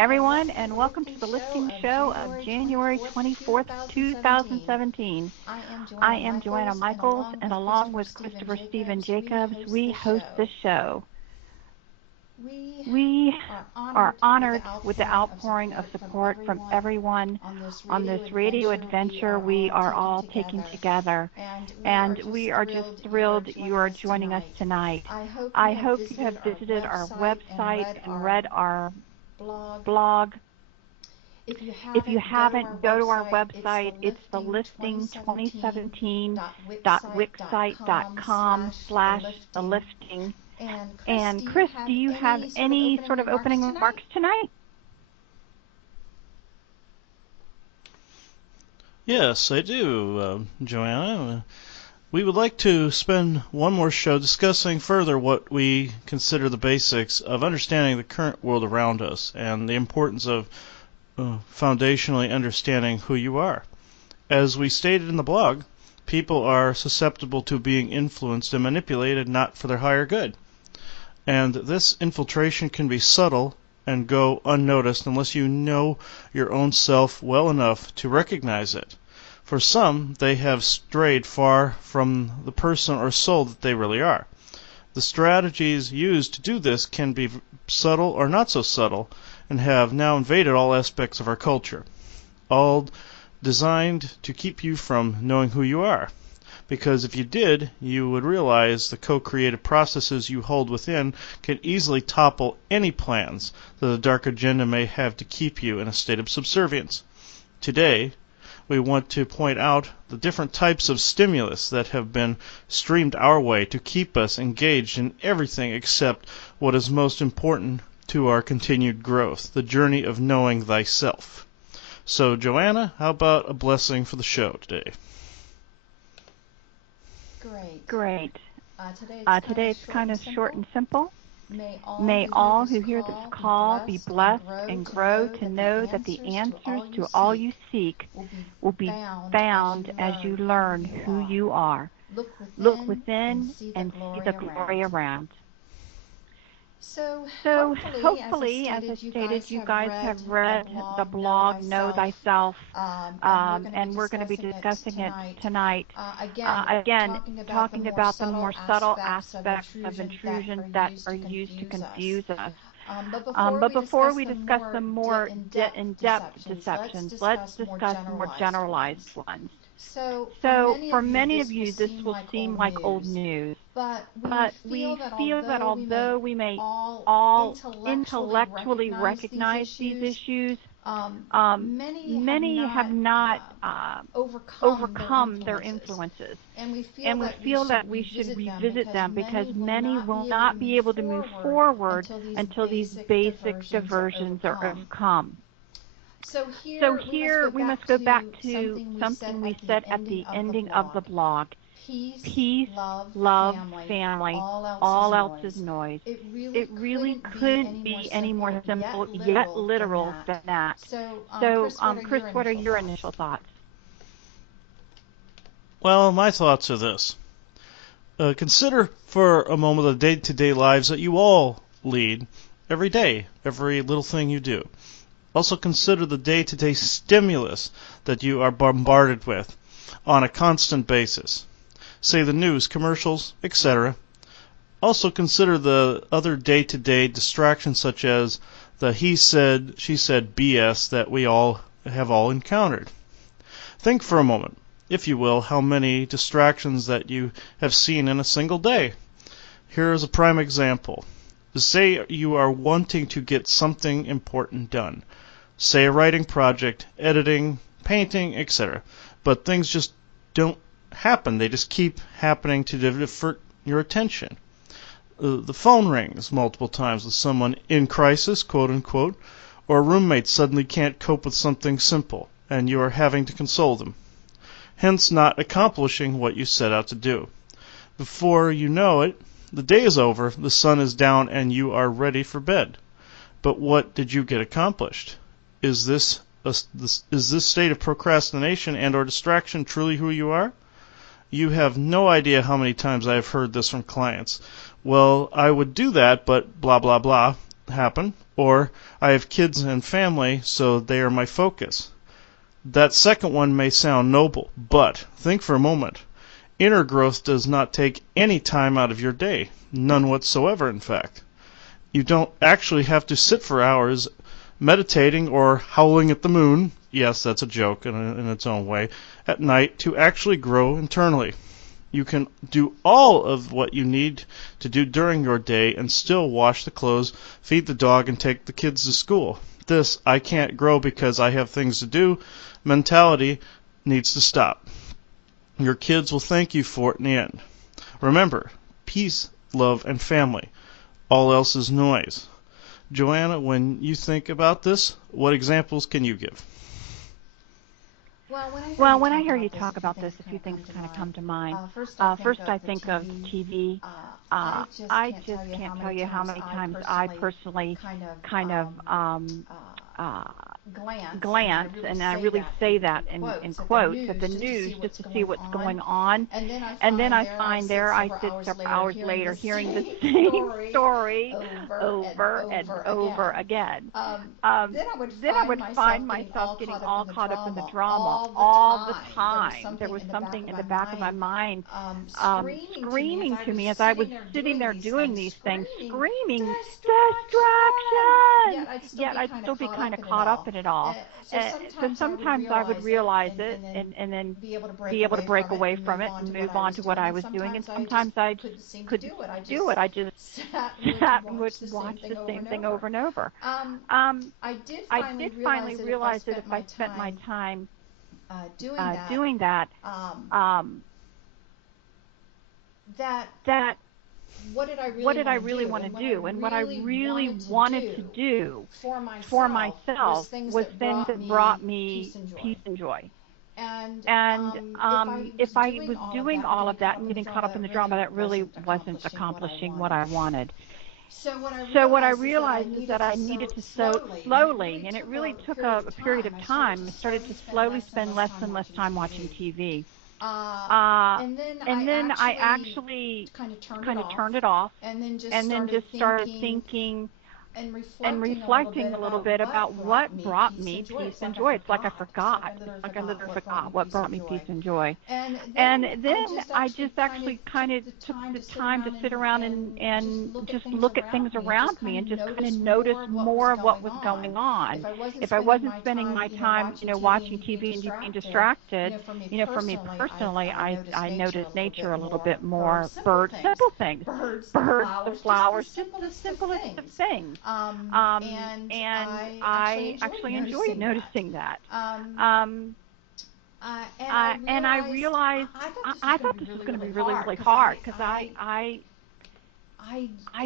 everyone, and welcome to the listing show of January 24th, 2017. I am Joanna Michaels, and along with Christopher Stephen Jacobs, we host this show. We are honored with the outpouring of support from everyone on this radio adventure we are all taking together, and we are just thrilled you are joining us tonight. I hope you have visited our website and read our blog. If you haven't, go to our website. It's the listing2017.wixsite.com/thelisting. And Chris, do you have any sort of opening remarks tonight? Yes, I do, Joanna. We would like to spend one more show discussing further what we consider the basics of understanding the current world around us and the importance of foundationally understanding who you are. As we stated in the blog, people are susceptible to being influenced and manipulated not for their higher good. And this infiltration can be subtle and go unnoticed unless you know your own self well enough to recognize it. For some, they have strayed far from the person or soul that they really are. The strategies used to do this can be subtle or not so subtle and have now invaded all aspects of our culture, all designed to keep you from knowing who you are. Because if you did, you would realize the co-creative processes you hold within can easily topple any plans that the dark agenda may have to keep you in a state of subservience. Today, we want to point out the different types of stimulus that have been streamed our way to keep us engaged in everything except what is most important to our continued growth, the journey of knowing thyself. So, Joanna, how about a blessing for the show today? Great. Today it's kind of short and simple. May all who hear this call be blessed and grow to know that the answers to all you seek will be found as you learn who you are. Look within and see the glory around. So hopefully, as I stated, you guys have read the blog, Know Thyself, and we're going to be discussing it tonight. Again, talking about the more subtle aspects of intrusion that are used to confuse us. But before we discuss the more in-depth deceptions, let's discuss more generalized ones. So for many of you, this will seem like old news, but we feel that although we may all intellectually recognize these issues, many have not overcome their influences. And we feel that we should revisit them because many will not be able to move forward until these basic diversions are overcome. So here we must go back to something we said at the ending of the blog. Peace, love, family, all else is noise. It really couldn't be any more simple yet literal than that. So, Chris, what are your initial thoughts? Well, my thoughts are this. Consider for a moment the day-to-day lives that you all lead every day, every little thing you do. Also consider the day-to-day stimulus that you are bombarded with on a constant basis. Say the news, commercials, etc. Also consider the other day-to-day distractions such as the he said, she said BS that we all have encountered. Think for a moment, if you will, how many distractions that you have seen in a single day. Here is a prime example. Say you are wanting to get something important done. Say a writing project, editing, painting, etc. But things just don't happen. They just keep happening to divert your attention. The phone rings multiple times with someone in crisis, quote unquote, or a roommate suddenly can't cope with something simple, and you are having to console them. Hence not accomplishing what you set out to do. Before you know it, the day is over, the sun is down, and you are ready for bed. But what did you get accomplished? Is this state of procrastination and or distraction truly who you are? You have no idea how many times I have heard this from clients. Well, I would do that, but blah, blah, blah. happen, or I have kids and family, so they are my focus. That second one may sound noble, but think for a moment. Inner growth does not take any time out of your day, none whatsoever, in fact. You don't actually have to sit for hours meditating or howling at the moon, yes, that's a joke in its own way, at night to actually grow internally. You can do all of what you need to do during your day and still wash the clothes, feed the dog, and take the kids to school. This "I can't grow because I have things to do" mentality needs to stop. Your kids will thank you for it in the end. Remember, peace, love, and family. All else is noise. Joanna, when you think about this, what examples can you give? Well, when I hear you talk about this, a few things kind of come to mind. First, I think of TV. I just can't tell you how many times I personally kind of glance, and I really say that in quotes, at the news just to see what's going on. And then I find there I sit several hours later hearing the same story over and over again. Then I would find myself getting all caught up in the drama all the time. There was something in the back of my mind screaming to me as I was sitting there doing these things, screaming, "Distraction!" Yet I'd still be kind of caught up in it all. So sometimes I would realize it and then be able to break away from it and move on to what I was doing. And sometimes I couldn't do it. I just sat and would watch the same thing over and over. I did finally realize that if I spent my time doing that, that what did I really want to do? And what I really wanted to do for myself was things that brought me peace and joy. And if I was doing all of that and getting caught up in the drama, that really wasn't accomplishing what I wanted. So what I realized is that I needed to slowly, and it really took a period of time, I started to slowly spend less and less time watching TV. And then I actually kind of turned it off and then just started thinking and reflecting a little bit about what brought me peace and joy. It's like I forgot. It's like I literally forgot what brought me peace and joy. And then I just actually kind of took the time to sit around and just look at things around me and just kind of notice more of what was going on. If I wasn't spending my time, watching TV and being distracted, for me personally, I noticed nature a little bit more. Birds, simple things. Birds, the flowers, just the simplest of things. And I actually enjoyed noticing that. And I realized I thought this was going to be really, really hard because I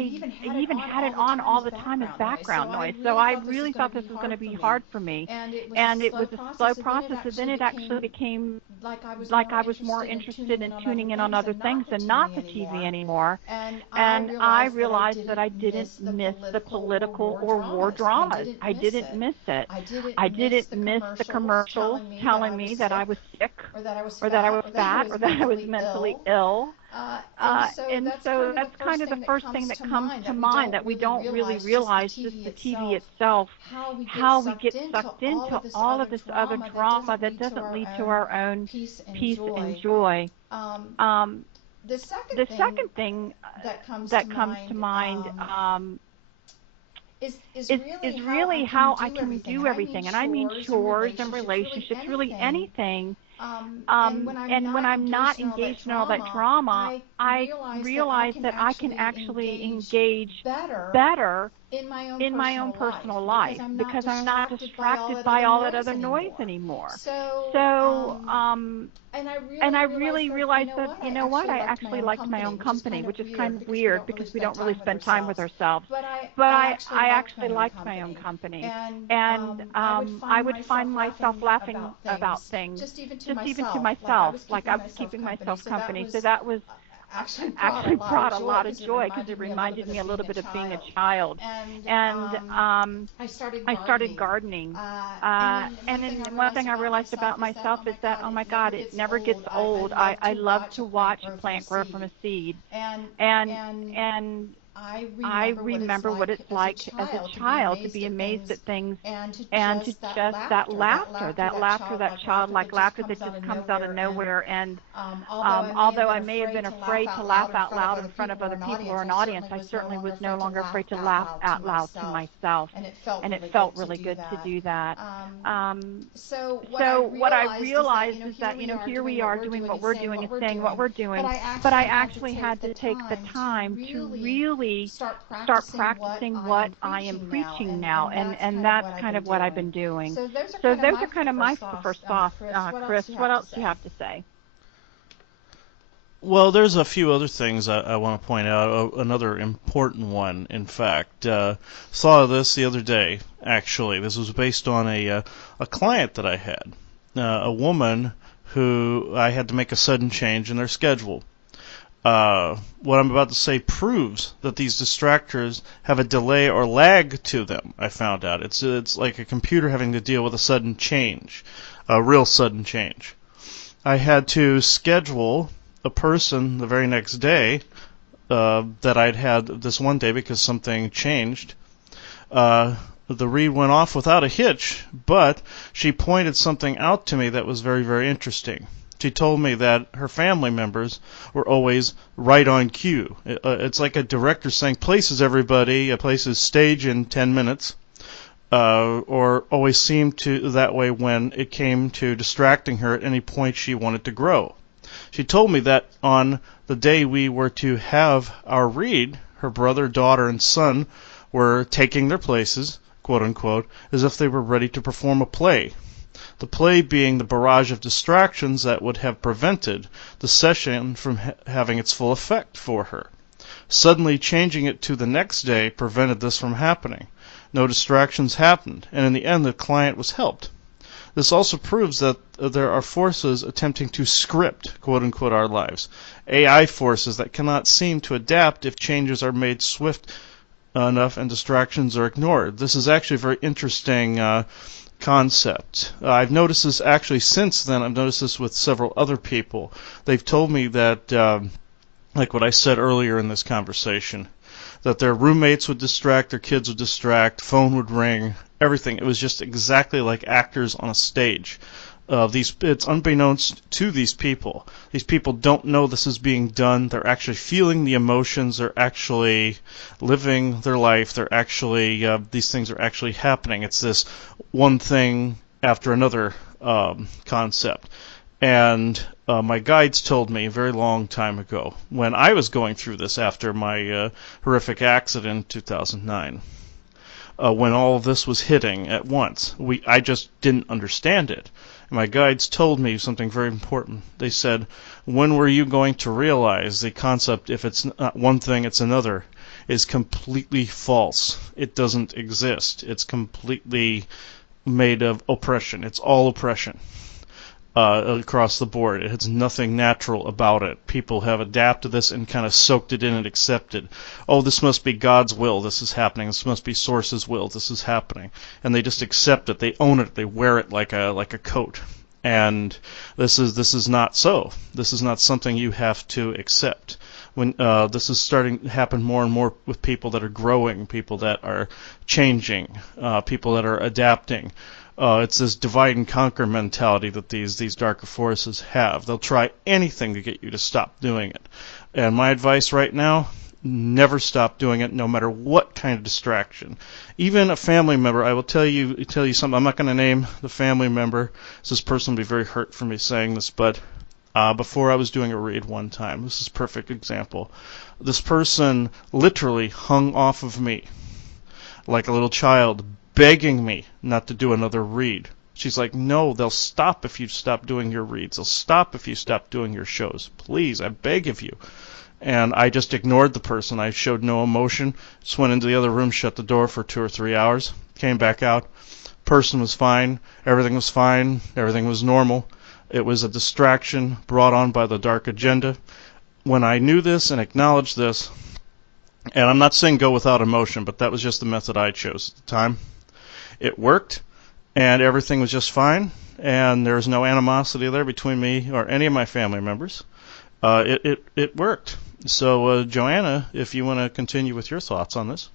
even had it on all the time as background noise. So I really thought this was going to be hard for me. And it was a slow process. And then it actually became like I was more interested in tuning in on other things and not the TV anymore. And I realized that I didn't miss the political or war dramas. I didn't miss it. I didn't miss the commercials telling me that I was sick or that I was fat or that I was mentally ill. And so that's kind of the first thing that comes to mind, that we don't really realize, just the TV itself, how we get sucked into all of this other drama that doesn't lead to our own peace and joy. The second thing that comes to mind is really how I can do everything. And I mean chores and relationships, really anything. And when I'm not engaged in all that drama, I realize that I can actually engage better in my own personal life because I'm not distracted by all that other noise anymore. And I really realized that, I actually liked my own company, which is kind of weird because we don't really spend time with ourselves. But I actually liked my own company. And I would find myself laughing about things, just even to myself, like I was keeping myself company. So that was actually brought a lot of joy because it reminded me a little bit of being a child. And I started gardening. And then one thing I realized about myself is that, oh my God, it never gets old. I love to watch a plant grow from a seed. And I remember what it's like as a child to be amazed at things and to just that laughter, that childlike laughter that just comes out of nowhere. And although I may have been afraid to laugh out loud in front of other people or an audience, I certainly was no longer afraid to laugh out loud to myself. And it felt really good to do that. So what I realized is that, here we are doing what we're doing and saying what we're doing, but I actually had to take the time to really start practicing what I am preaching now, and that's kind of what I've been doing. So those are kind of my first thoughts, Chris. What else do you have to say? Well, there's a few other things I want to point out. Another important one, in fact. Saw this the other day, actually. This was based on a client that I had, a woman who I had to make a sudden change in their schedule. What I'm about to say proves that these distractors have a delay or lag to them, I found out. It's like a computer having to deal with a sudden change, a real sudden change. I had to schedule a person the very next day that I'd had this one day because something changed. The read went off without a hitch, but she pointed something out to me that was very, very interesting. She told me that her family members were always right on cue. It's like a director saying, places everybody, places stage in 10 minutes, or always seemed to that way when it came to distracting her at any point she wanted to grow. She told me that on the day we were to have our read, her brother, daughter, and son were taking their places, quote unquote, as if they were ready to perform a play. The play being the barrage of distractions that would have prevented the session from having its full effect for her. Suddenly changing it to the next day prevented this from happening. No distractions happened, and in the end the client was helped. This also proves that there are forces attempting to script, quote unquote, our lives. AI forces that cannot seem to adapt if changes are made swift enough and distractions are ignored. This is actually a very interesting concept. I've noticed this actually since then. I've noticed this with several other people. They've told me that, like what I said earlier in this conversation, that their roommates would distract, their kids would distract, phone would ring, everything. It was just exactly like actors on a stage. It's unbeknownst to these people. These people don't know this is being done. They're actually feeling the emotions. They're actually living their life. They're actually these things are actually happening. It's this one thing after another concept. And my guides told me a very long time ago when I was going through this after my horrific accident in 2009. When all of this was hitting at once, I just didn't understand it. My guides told me something very important. They said, when were you going to realize the concept, if it's not one thing, it's another, is completely false. It doesn't exist. It's completely made of oppression. It's all oppression across the board. It has nothing natural about it. People have adapted this and kind of soaked it in and accepted. Oh, this must be God's will. This is happening. This must be Source's will. This is happening. And they just accept it. They own it. They wear it like a coat. And this is not so. This is not something you have to accept. When this is starting to happen more and more with people that are growing, people that are changing, people that are adapting. It's this divide and conquer mentality that these darker forces have. They'll try anything to get you to stop doing it. And my advice right now, never stop doing it, no matter what kind of distraction. Even a family member, I will tell you something. I'm not going to name the family member. This person will be very hurt for me saying this, but before I was doing a read one time, this is a perfect example. This person literally hung off of me like a little child, begging me not to do another read. She's like, no, they'll stop if you stop doing your reads. They'll stop if you stop doing your shows. Please, I beg of you. And I just ignored the person. I showed no emotion. Just went into the other room, shut the door for 2 or 3 hours, came back out. Person was fine. Everything was fine. Everything was normal. It was a distraction brought on by the dark agenda. When I knew this and acknowledged this, and I'm not saying go without emotion, but that was just the method I chose at the time. It worked, and everything was just fine, and there was no animosity there between me or any of my family members. It worked. So, Joanna, if you want to continue with your thoughts on this.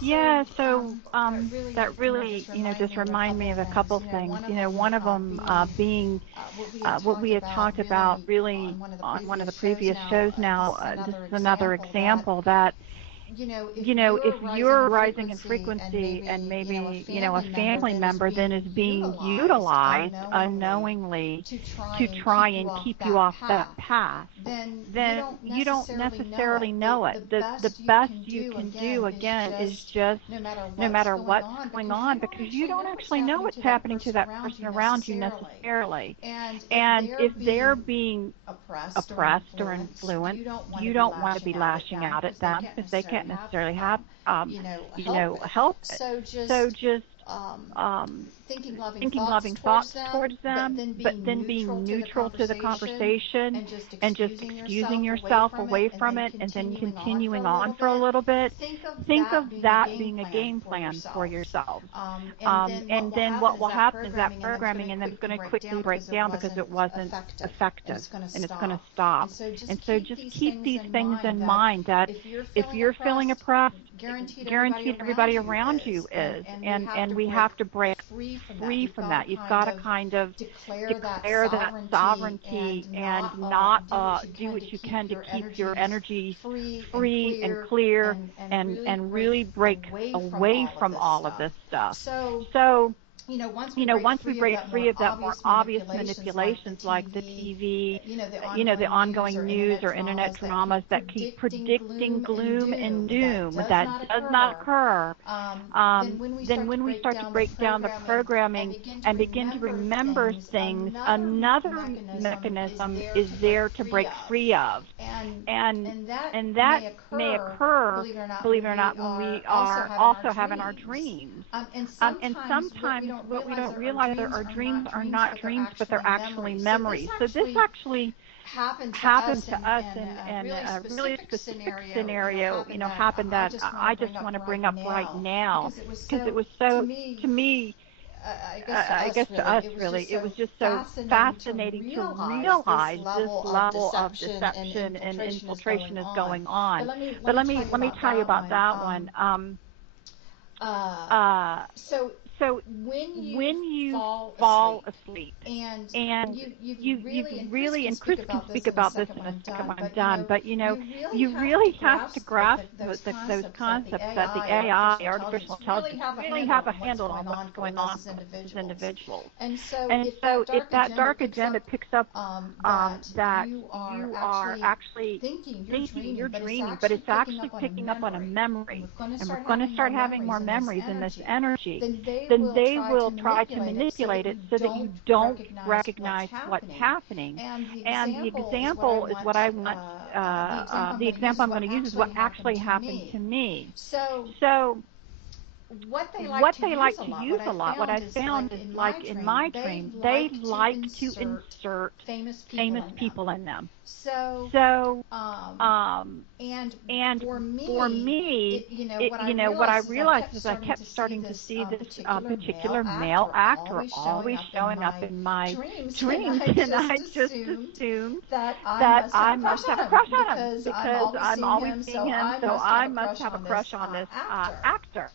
Yeah, so that really, just remind me of a couple things. One of them being what we had talked about really on one of the previous shows now. This is another example that if you're rising in frequency and maybe, a family member then is being utilized unknowingly to try and keep you off that path, then you don't necessarily know it. The best you can do, again, is just, no matter what's going on, because you don't actually know what's happening to that person around you necessarily. And if they're being oppressed or influenced, you don't want to be lashing out at them because they can't necessarily have, help it. So just thinking loving thoughts towards them, but then being neutral to the conversation and just excusing yourself away from it and then continuing on for a little bit. Think of that being a game plan for yourself. And then what will happen is that programming and then it's going to quickly break down because it wasn't effective and it's going to stop. And so just keep these things in mind, that if you're feeling oppressed, guaranteed everybody around you is, and we have to break free from that. You've got to kind of declare that sovereignty and not do what you can to keep your energy free and clear and really break away from all of this stuff. So once we break free of that more obvious manipulations like the TV, the ongoing news or internet dramas that keep predicting gloom and doom that does not occur, then when we start to break down the programming and begin to remember things, another mechanism is there to break free of. And that may occur, believe it or not, when we are also having our dreams. And sometimes what we don't realize are our dreams are not dreams, but they're actually memories. So this actually happened to us in a really specific scenario, happened that I just want to bring up right now because it was so, to me, I guess to us really, it was just so fascinating to realize this level of deception and infiltration is going on. But let me tell you about that one. So when you fall asleep, and you really, and Chris can speak about this in a second when I'm done, but you really have to grasp those concepts that the AI, artificial intelligence, really have a handle on what's going on with these individuals. And so if that dark agenda picks up that you are actually thinking you're dreaming, but it's actually picking up on a memory, and we're going to start having more memories in this energy, then they will try to manipulate it so that you don't recognize what's happening. And the example is what I want, the example I'm going to use is what actually happened to me. So what they like to use a lot, what I found is, like in my dreams, they like to insert famous people in them. So and for me, what I realized is I kept starting to see this particular male actor always showing up in my dreams, and I just assumed that I must have a crush on him because I'm always seeing him, so I must have a crush on this actor.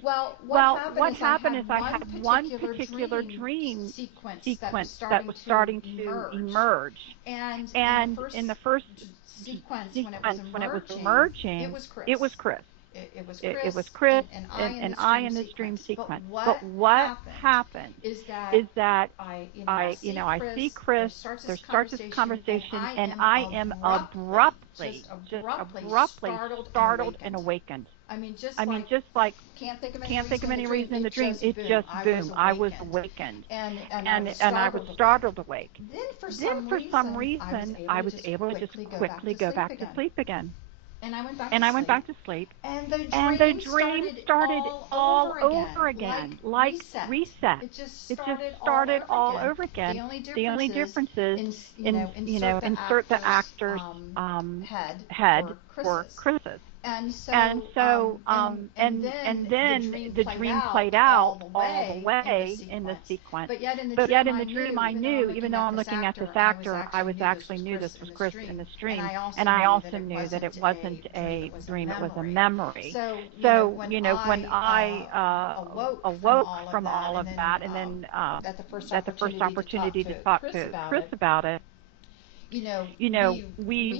Well, what happened is I had one particular dream sequence that was starting to emerge. And in the first sequence, when it was emerging, it was Chris. It was Chris and I in this dream sequence. But what happened is that I see Chris, there starts this conversation, and I am abruptly startled and awakened. I mean, just like can't think of any reason in the dream. It just boom. I was awakened, and I was startled awake. Then for some reason, I was able to just quickly go back to sleep again. And I went back to sleep. And the dream started all over again, like reset. It just started all over again. The only difference is insert the actor's head for Chris's. And so, and then the dream played out all the way in the sequence. But yet in the dream, I knew, even though I'm looking at this actor, I was actually knew this was Chris in this dream, and I also knew that it wasn't a dream; it was a memory. So, when I awoke from all of that, and then at the first opportunity to talk to Chris about it, we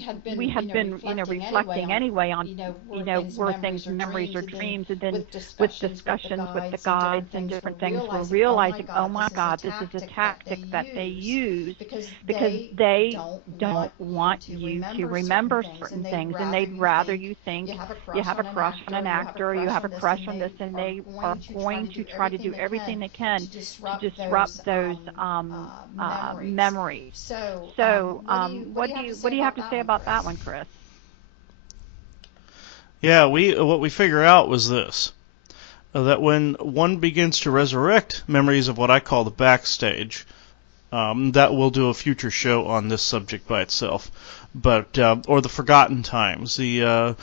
had been reflecting anyway on were things memories or dreams, and then with discussions with the guides and different things, we're realizing, oh my God, this is a tactic that they use because they don't want you to remember certain things, and they'd rather you think you have a crush on an actor or you have a crush on this, and they are going to try to do everything they can to disrupt those memories. So what do you have to say about that one, Chris? Yeah, what we figure out was this, that when one begins to resurrect memories of what I call the backstage, that we'll do a future show on this subject by itself, but or the forgotten times. The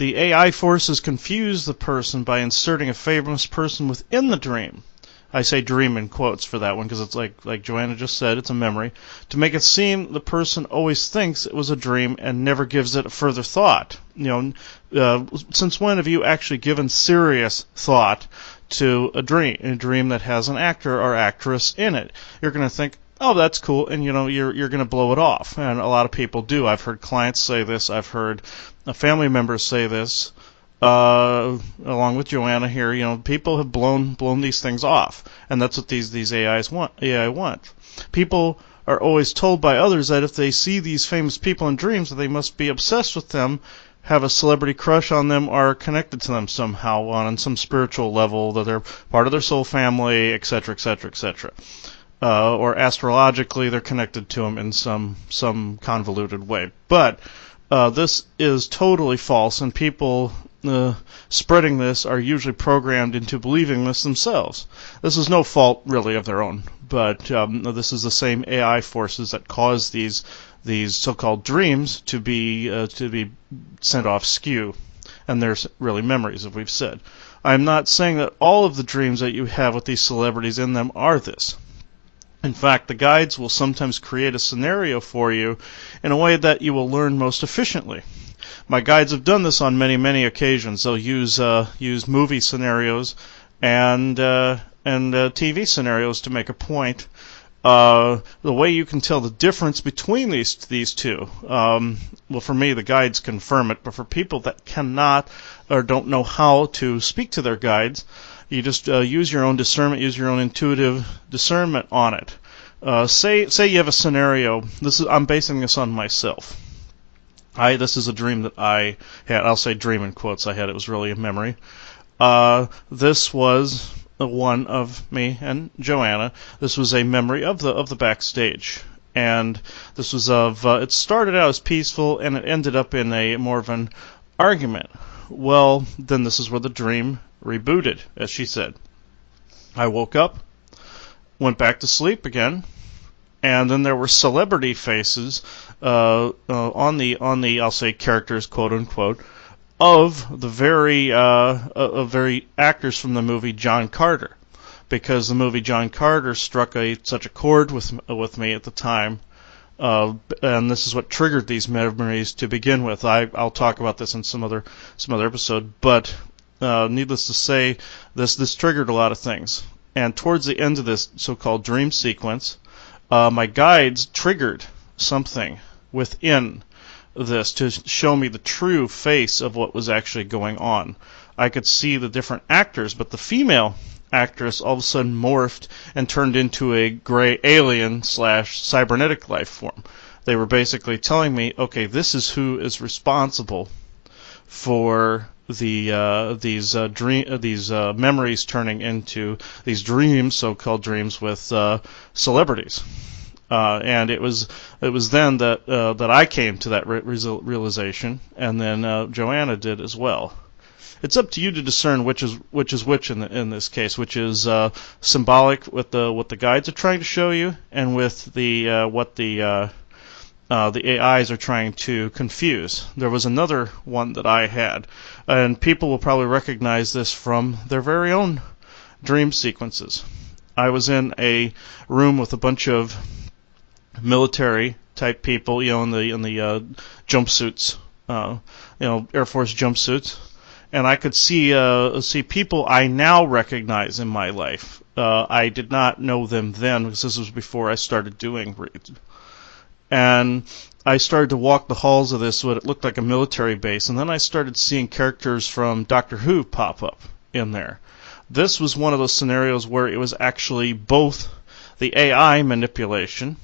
AI forces confuse the person by inserting a famous person within the dream. I say dream in quotes for that one because it's like Joanna just said, it's a memory, to make it seem the person always thinks it was a dream and never gives it a further thought. Since when have you actually given serious thought to a dream that has an actor or actress in it? You're going to think, oh, that's cool, and you're going to blow it off, and a lot of people do. I've heard clients say this. I've heard family members say this. Along with Joanna here, people have blown these things off, and that's what these AI want. People are always told by others that if they see these famous people in dreams, that they must be obsessed with them, have a celebrity crush on them, or are connected to them somehow on some spiritual level, that they're part of their soul family, etc., etc., etc. Or astrologically, they're connected to them in some convoluted way. But this is totally false, and people spreading this are usually programmed into believing this themselves. This is no fault really of their own, but this is the same AI forces that cause these so-called dreams to be sent off skew, and they're really memories, as we've said. I'm not saying that all of the dreams that you have with these celebrities in them are this. In fact, the guides will sometimes create a scenario for you in a way that you will learn most efficiently. My guides have done this on many, many occasions. They'll use movie scenarios and TV scenarios to make a point. The way you can tell the difference between these two, well, for me, the guides confirm it, but for people that cannot or don't know how to speak to their guides, you just use your own discernment, use your own intuitive discernment on it. Say you have a scenario. I'm basing this on myself. This is a dream that I had. I'll say dream in quotes. It was really a memory. This was one of me and Joanna. This was a memory of the backstage, and this was it started out as peaceful, and it ended up in a more of an argument. Well, then this is where the dream rebooted, as she said. I woke up, went back to sleep again, and then there were celebrity faces on the I'll say characters, quote unquote, of the very actors from the movie John Carter, because the movie John Carter struck such a chord with me at the time, and this is what triggered these memories to begin with. I'll talk about this in some other episode, but needless to say, this triggered a lot of things. And towards the end of this so-called dream sequence, my guides triggered something within this to show me the true face of what was actually going on. I could see the different actors, but the female actress all of a sudden morphed and turned into a gray alien / cybernetic life form. They were basically telling me, okay, this is who is responsible for these memories turning into these dreams, so-called dreams, with celebrities. And it was then that I came to that realization, and then Joanna did as well. It's up to you to discern which is which in this case, which is symbolic with what the guides are trying to show you, and with what the the AIs are trying to confuse. There was another one that I had, and people will probably recognize this from their very own dream sequences. I was in a room with a bunch of military type people, in the jumpsuits, Air Force jumpsuits, and I could see people I now recognize in my life. I did not know them then because this was before I started doing reads. And I started to walk the halls of this, what it looked like a military base, and then I started seeing characters from Doctor Who pop up in there. This was one of those scenarios where it was actually both the AI manipulation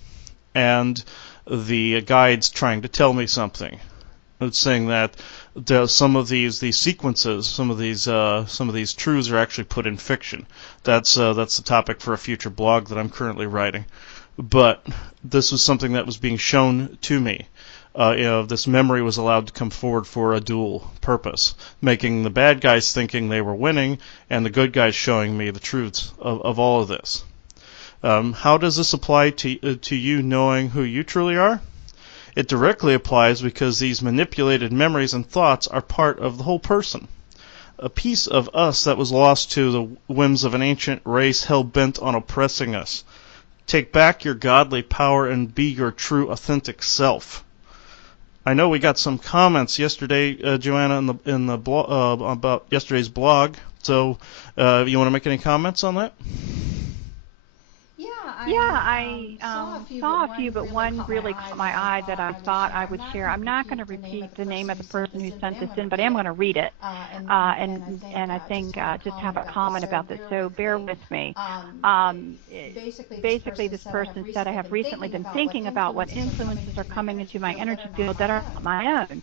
and the guides trying to tell me something. It's saying that some of these sequences, some of these truths are actually put in fiction. That's the topic for a future blog that I'm currently writing. But this was something that was being shown to me. This memory was allowed to come forward for a dual purpose, making the bad guys thinking they were winning and the good guys showing me the truths of all of this. How does this apply to you knowing who you truly are? It directly applies because these manipulated memories and thoughts are part of the whole person. A piece of us that was lost to the whims of an ancient race hell-bent on oppressing us. Take back your godly power and be your true, authentic self. I know we got some comments yesterday, Joanna, in the blog about yesterday's blog. So, you want to make any comments on that? I saw a few, but one really caught my eye that I thought I would share. I'm not going to repeat the name of the person who sent this in, but I am going to read it, and I think just have a comment about this. So bear with me. Basically, this person said, I have recently been thinking about what influences are coming into my energy field that are not my own.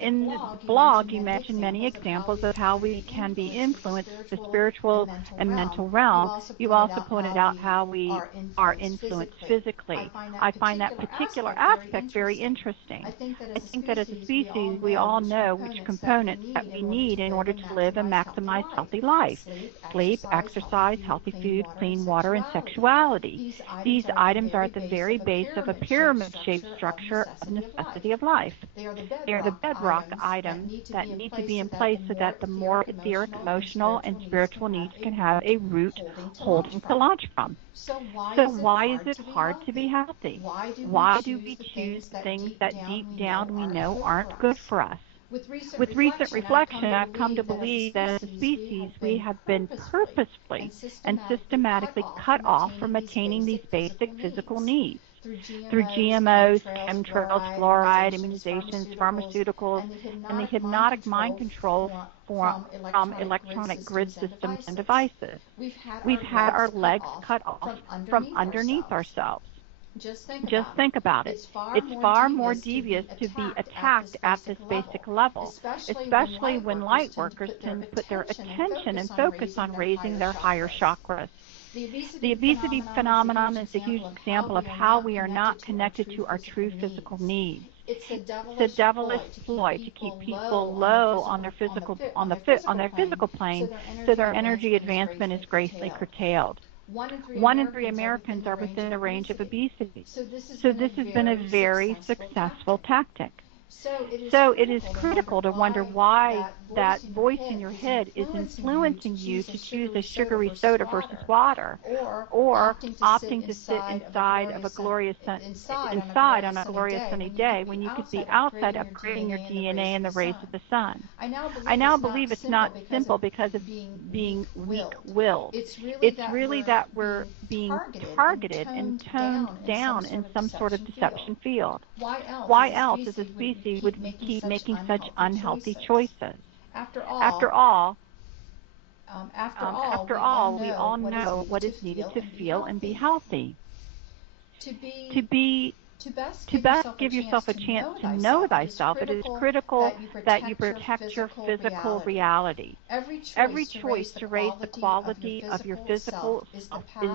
In the blog, you mentioned many examples of how we can be influenced in the spiritual and mental realm. You also pointed out how we are influenced physically. I find that particular aspect very interesting. I think that as a species, we all know which components that we need in order to live a maximized healthy life: sleep, exercise, healthy food, clean water, and sexuality. These items are at the very base of a pyramid-shaped structure of necessity of life. They are the bedrock items that need to be in place so that the more etheric, emotional, and spiritual needs can have a root holding to launch from. So why is it hard to be healthy? Why do we choose things that deep down we know aren't good for us? With recent reflection, I've come to believe that as a species, we have been purposefully and systematically cut off from attaining these basic physical needs. Through GMOs, chemtrails, fluoride, immunizations, pharmaceuticals, and the hypnotic mind control from electronic grid systems and devices. We've had our legs cut off from underneath ourselves. Just think about it. It's far more devious to be attacked at this basic level, especially when light workers tend to put their attention and focus on raising their higher chakras. The obesity phenomenon is a huge example of how we are not connected to our true physical needs. It's a devilish ploy to keep people low on their physical plane, so their energy advancement is greatly curtailed. 1 in 3 Americans are within the range of obesity. So this has been a very successful tactic. So it is critical to wonder why that voice in your head is influencing you to choose a sugary soda versus water, or opting to sit inside on a glorious sunny day when you could be outside upgrading your DNA in the rays of the sun. I now believe it's not simple because of being weak-willed. It's really that we're being targeted and toned down in some sort of deception field. Why else as a species would we keep making such unhealthy choices? After all, we all know what is needed to feel and be healthy. To best give yourself a chance to know thyself, it is critical that you protect your physical reality. Every choice to raise the quality of your physical is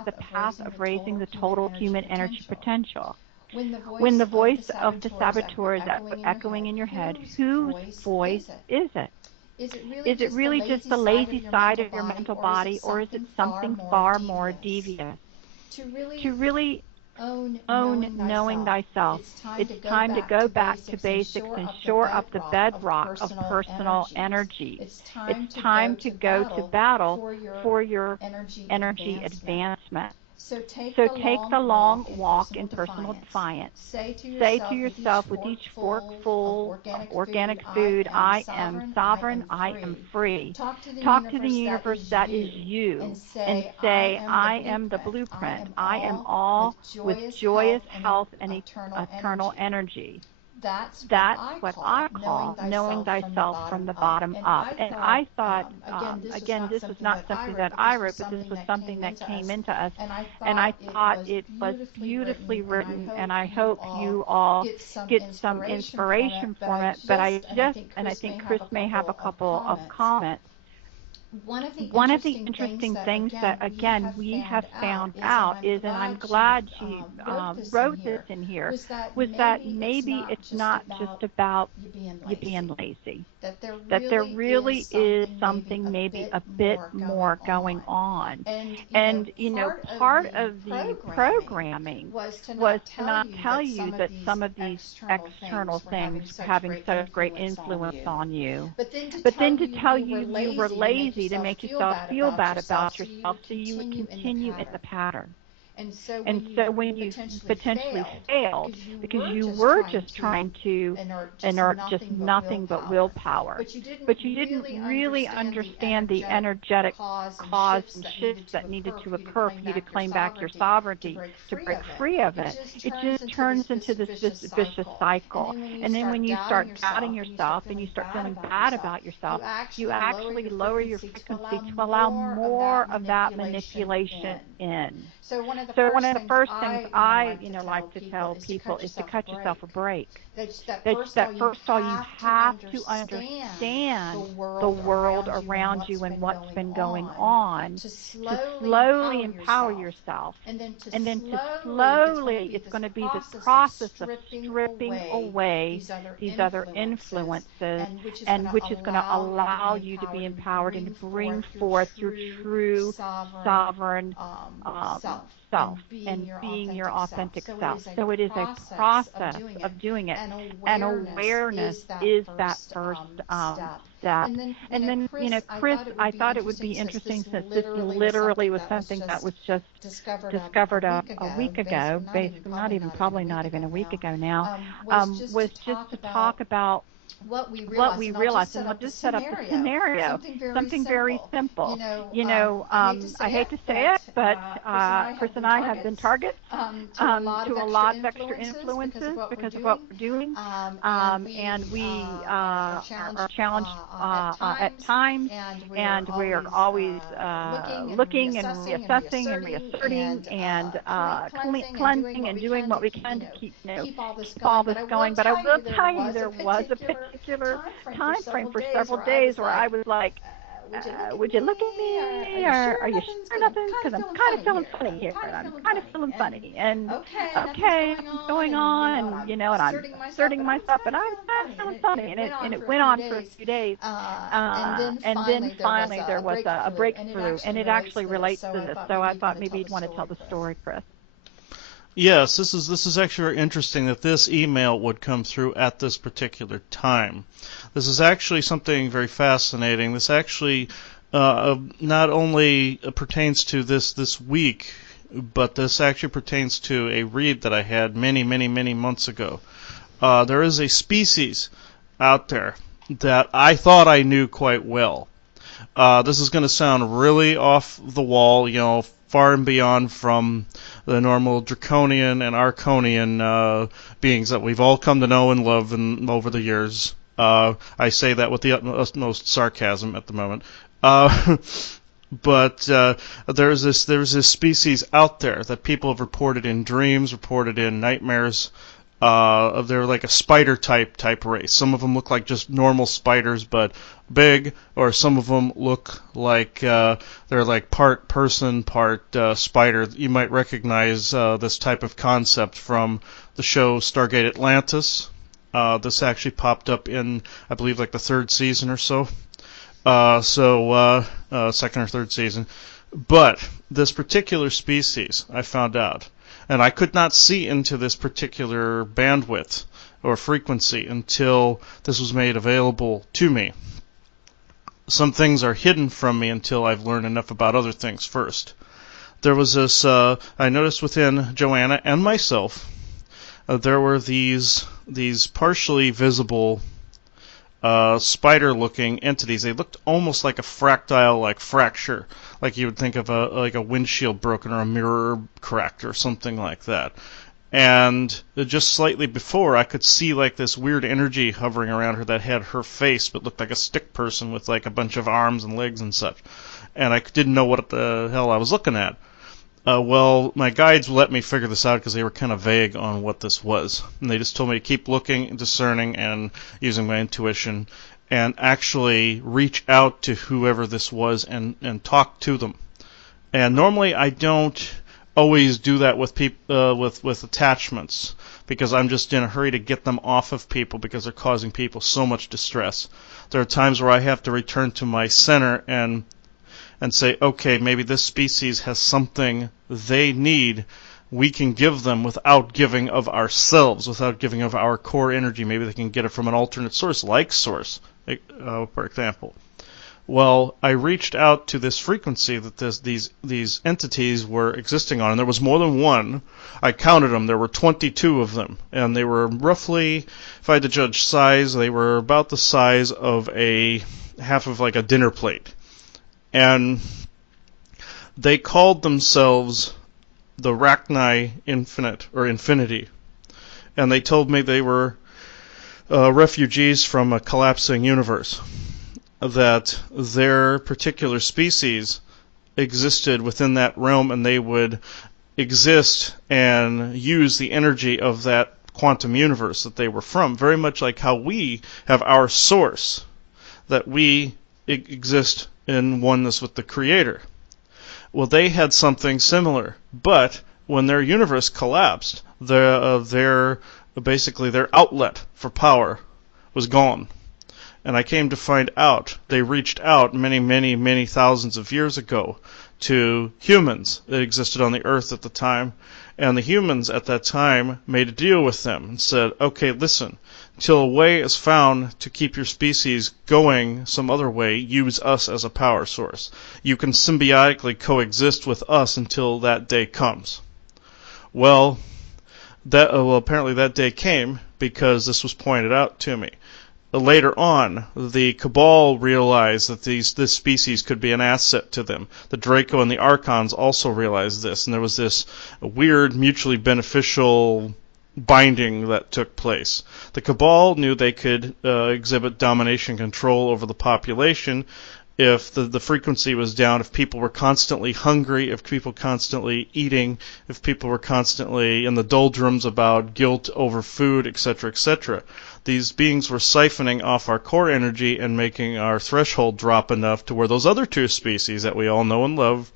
the path of raising the total human energy potential. When the voice of the saboteur is echoing in your head, whose voice is it? Is it really just the lazy side of your mental body, or is it something far more devious? To really Own knowing thyself. It's time to go back to basics and shore up the bedrock of personal energy. It's time to go to battle for your energy advancement. So take the long walk in personal defiance. Say to yourself with each forkful of organic food, I am sovereign, I am free. Talk to the universe that is you and say, I am the blueprint. I am all with joyous health and eternal energy. That's what I call knowing thyself from the bottom up. And I thought, again, this was not something that I wrote, but this was something that came into us. And I thought it was beautifully written, and I hope you all get some inspiration from it. But I think Chris may have a couple of comments. One of the interesting things that, again, we have found out is, and I'm glad she wrote this in here, was that maybe it's not just about you being lazy, that there really is something maybe a bit more going on. And, part of the programming was to not tell you that some of these external things were having such great influence on you, but then to tell you you were lazy to make yourself feel bad about yourself so you would continue in the pattern. And so when you potentially failed because you were just trying to inert just nothing but willpower, but you didn't really understand the energetic cause and shifts that needed to occur for you to claim back your sovereignty, to break free of it. It just turns into this vicious cycle. And then when you start doubting yourself and you start feeling bad about yourself, you actually lower your frequency to allow more of that manipulation in. So one of the first things I like to tell people is to cut yourself a break. That first of all, you have to understand the world around you and what's been going on, to slowly empower yourself. And then to slowly, it's going to be this process of stripping away these other influences, and which is going to allow you to be empowered and to bring forth your true sovereign self and being your authentic self. So it is a process of doing it, and awareness is that first step. And then, Chris, I thought it would be interesting, since this literally was something that was just discovered a week ago, basically probably not even a week ago now, was just to talk about what we realized, and we'll just set up the scenario, something very simple. I hate to say it, but Chris and I have been targets to a lot of extra influences because of what we're doing, and we are challenged at times, and we're always looking and reassessing and reasserting and cleansing and doing what we can to keep all this going. But I will tell you, there was a particular time frame for several days where I was like, would you look at me, or are you sure nothing? Because I'm kind of feeling funny here, and I'm kind of feeling funny, and okay, what's going on, and and I'm asserting myself, and I'm kind of feeling funny, and it went on for a few days, and then finally there was a breakthrough, and it actually relates to this. So I thought maybe you'd want to tell the story, Chris. Yes, this is actually very interesting that this email would come through at this particular time. This is actually something very fascinating. This actually not only pertains to this week, but this actually pertains to a read that I had many months ago. There is a species out there that I thought I knew quite well. This is going to sound really off the wall, far and beyond from the normal draconian and arconian beings that we've all come to know and love over the years. I say that with the utmost sarcasm at the moment. But there's this species out there that people have reported in dreams, reported in nightmares. They're like a spider type race. Some of them look like just normal spiders, but big, or some of them look like they're like part person, part spider. You might recognize this type of concept from the show Stargate Atlantis. This actually popped up in, I believe, like the third season or so. Second or third season. But this particular species, I found out, And I could not see into this particular bandwidth or frequency until this was made available to me. Some things are hidden from me until I've learned enough about other things first. There was this, I noticed within Joanna and myself, there were these partially visible spider-looking entities. They looked almost like a fractile, like fracture, like you would think of a windshield broken or a mirror cracked or something like that. And just slightly before, I could see like this weird energy hovering around her that had her face, but looked like a stick person with like a bunch of arms and legs and such. And I didn't know what the hell I was looking at. Well, my guides let me figure this out because they were kind of vague on what this was. And they just told me to keep looking, discerning, and using my intuition, and actually reach out to whoever this was and talk to them. And normally I don't always do that with people with attachments, because I'm just in a hurry to get them off of people because they're causing people so much distress. There are times where I have to return to my center and say, okay, maybe this species has something they need. We can give them without giving of ourselves, without giving of our core energy. Maybe they can get it from an alternate source, like Source, for example. Well, I reached out to this frequency that these entities were existing on, and there was more than one. I counted them. There were 22 of them, and they were roughly, if I had to judge size, they were about the size of half of like a dinner plate. And they called themselves the Rachni Infinite, or Infinity. And they told me they were refugees from a collapsing universe. That their particular species existed within that realm, and they would exist and use the energy of that quantum universe that they were from, very much like how we have our source, that we exist in oneness with the Creator. Well, they had something similar, but when their universe collapsed, basically their outlet for power was gone. And I came to find out they reached out many, many, many thousands of years ago to humans that existed on the earth at the time, and the humans at that time made a deal with them and said, okay, listen, until a way is found to keep your species going some other way, use us as a power source. You can symbiotically coexist with us until that day comes. Well, apparently that day came because this was pointed out to me. Later on, the Cabal realized that this species could be an asset to them. The Draco and the Archons also realized this, and there was this weird, mutually beneficial binding that took place. The Cabal knew they could exhibit domination control over the population if the frequency was down, if people were constantly hungry, if people constantly eating, if people were constantly in the doldrums about guilt over food, etc., etc. These beings were siphoning off our core energy and making our threshold drop enough to where those other two species that we all know and love,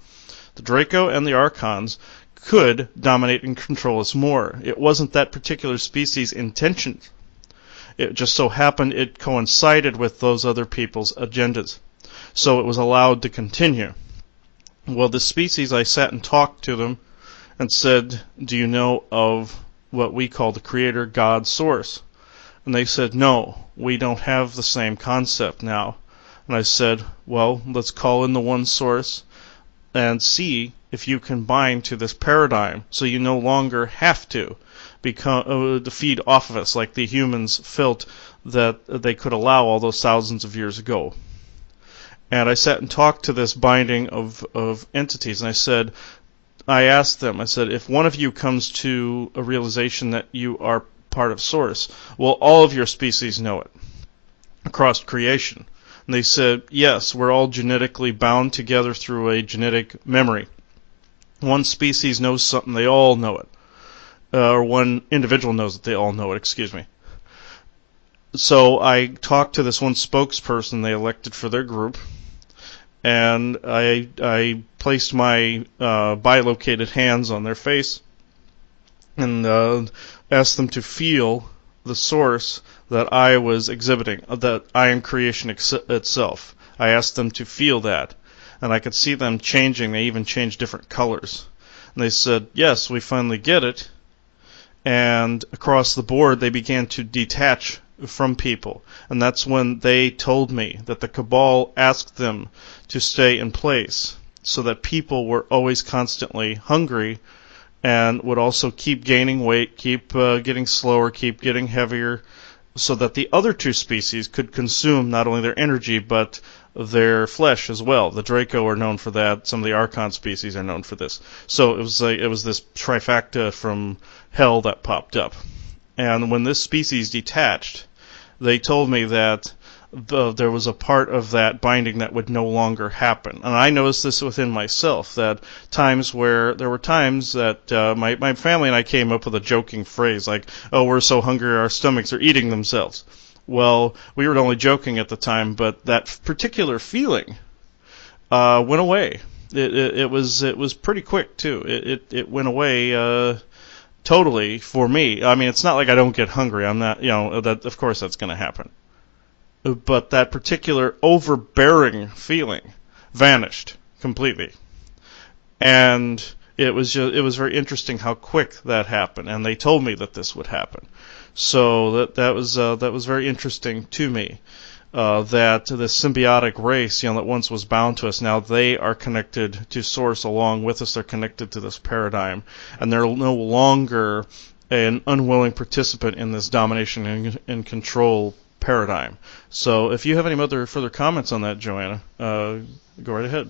the Draco and the Archons, could dominate and control us more. It wasn't that particular species' intention. It just so happened it coincided with those other people's agendas. So it was allowed to continue. Well, the species, I sat and talked to them and said, do you know of what we call the Creator, God, Source? And they said, no, we don't have the same concept now. And I said, well, let's call in the one source and see if you can bind to this paradigm so you no longer have to feed off of us like the humans felt that they could allow all those thousands of years ago. And I sat and talked to this binding of entities, and I asked them, if one of you comes to a realization that you are part of Source, will all of your species know it across creation? And they said, yes, we're all genetically bound together through a genetic memory. One species knows something, they all know it. Or one individual knows that they all know it, excuse me. So I talked to this one spokesperson they elected for their group, and I placed my bilocated hands on their face and asked them to feel the source that I was exhibiting, that I am creation itself. I asked them to feel that, and I could see them changing. They even changed different colors. And they said, yes, we finally get it. And across the board, they began to detach from people. And that's when they told me that the cabal asked them to stay in place so that people were always constantly hungry and would also keep gaining weight, keep getting slower, keep getting heavier, so that the other two species could consume not only their energy but their flesh as well. The Draco are known for that. Some of the Archon species are known for this. So it was this trifecta from hell that popped up. And when this species detached, they told me that there was a part of that binding that would no longer happen. And I noticed this within myself, that there were times that my family and I came up with a joking phrase like, oh, we're so hungry our stomachs are eating themselves. Well, we were only joking at the time, but that particular feeling went away. It was pretty quick too. It went away totally for me. I mean, it's not like I don't get hungry. I'm not, that of course that's going to happen. But that particular overbearing feeling vanished completely. And it was very interesting how quick that happened, and they told me that this would happen. So that was very interesting to me. That this symbiotic race, that once was bound to us, now they are connected to Source along with us. They're connected to this paradigm, and they're no longer an unwilling participant in this domination and control paradigm. So if you have any further comments on that, Joanna, go right ahead.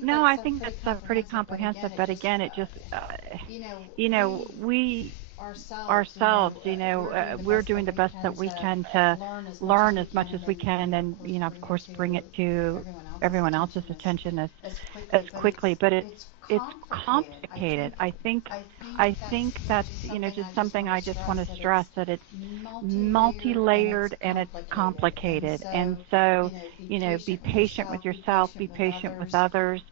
No, I think that's pretty comprehensive. But again, it just, we ourselves, we're doing the best that we can to learn as much as we can, and of course, bring it to everyone else's attention as quickly. But it's complicated. I think that's just something I just want to stress, that it's multi-layered and it's complicated. And so be patient with yourself, be patient with others,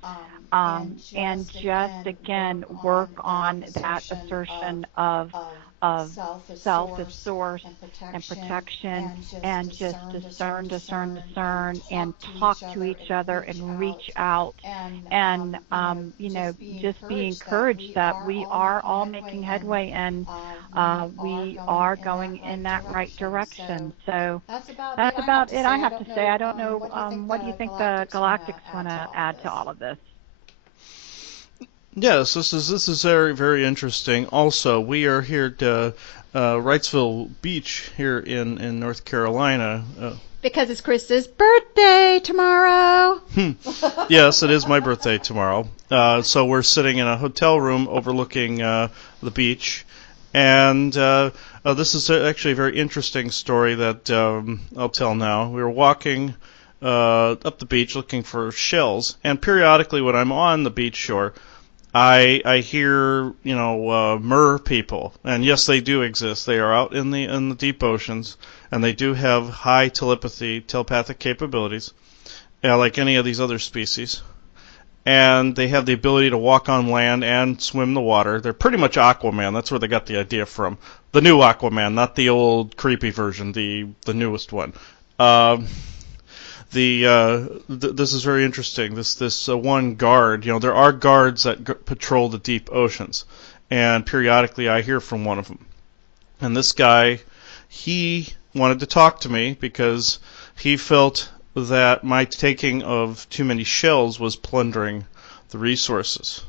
and just again work on that assertion of self as source and protection, and just discern, and talk to each other and reach out, and just be encouraged that we are all making headway, and we are going in that right direction. So that's about it, I have to say. I don't know, what do you think the Galactics want to add to all of this? Yes, this is very, very interesting. Also, we are here at Wrightsville Beach here in North Carolina. Because it's Krista's birthday tomorrow. Yes, it is my birthday tomorrow. So we're sitting in a hotel room overlooking the beach. And this is actually a very interesting story that I'll tell now. We were walking up the beach looking for shells. And periodically when I'm on the beach shore, I hear, mer people, and yes, they do exist. They are out in the deep oceans, and they do have high telepathic capabilities, like any of these other species. And they have the ability to walk on land and swim the water. They're pretty much Aquaman. That's where they got the idea from. The new Aquaman, not the old creepy version, the newest one. This is very interesting. This one guard, there are guards that patrol the deep oceans, and periodically I hear from one of them. And this guy, he wanted to talk to me because he felt that my taking of too many shells was plundering the resources.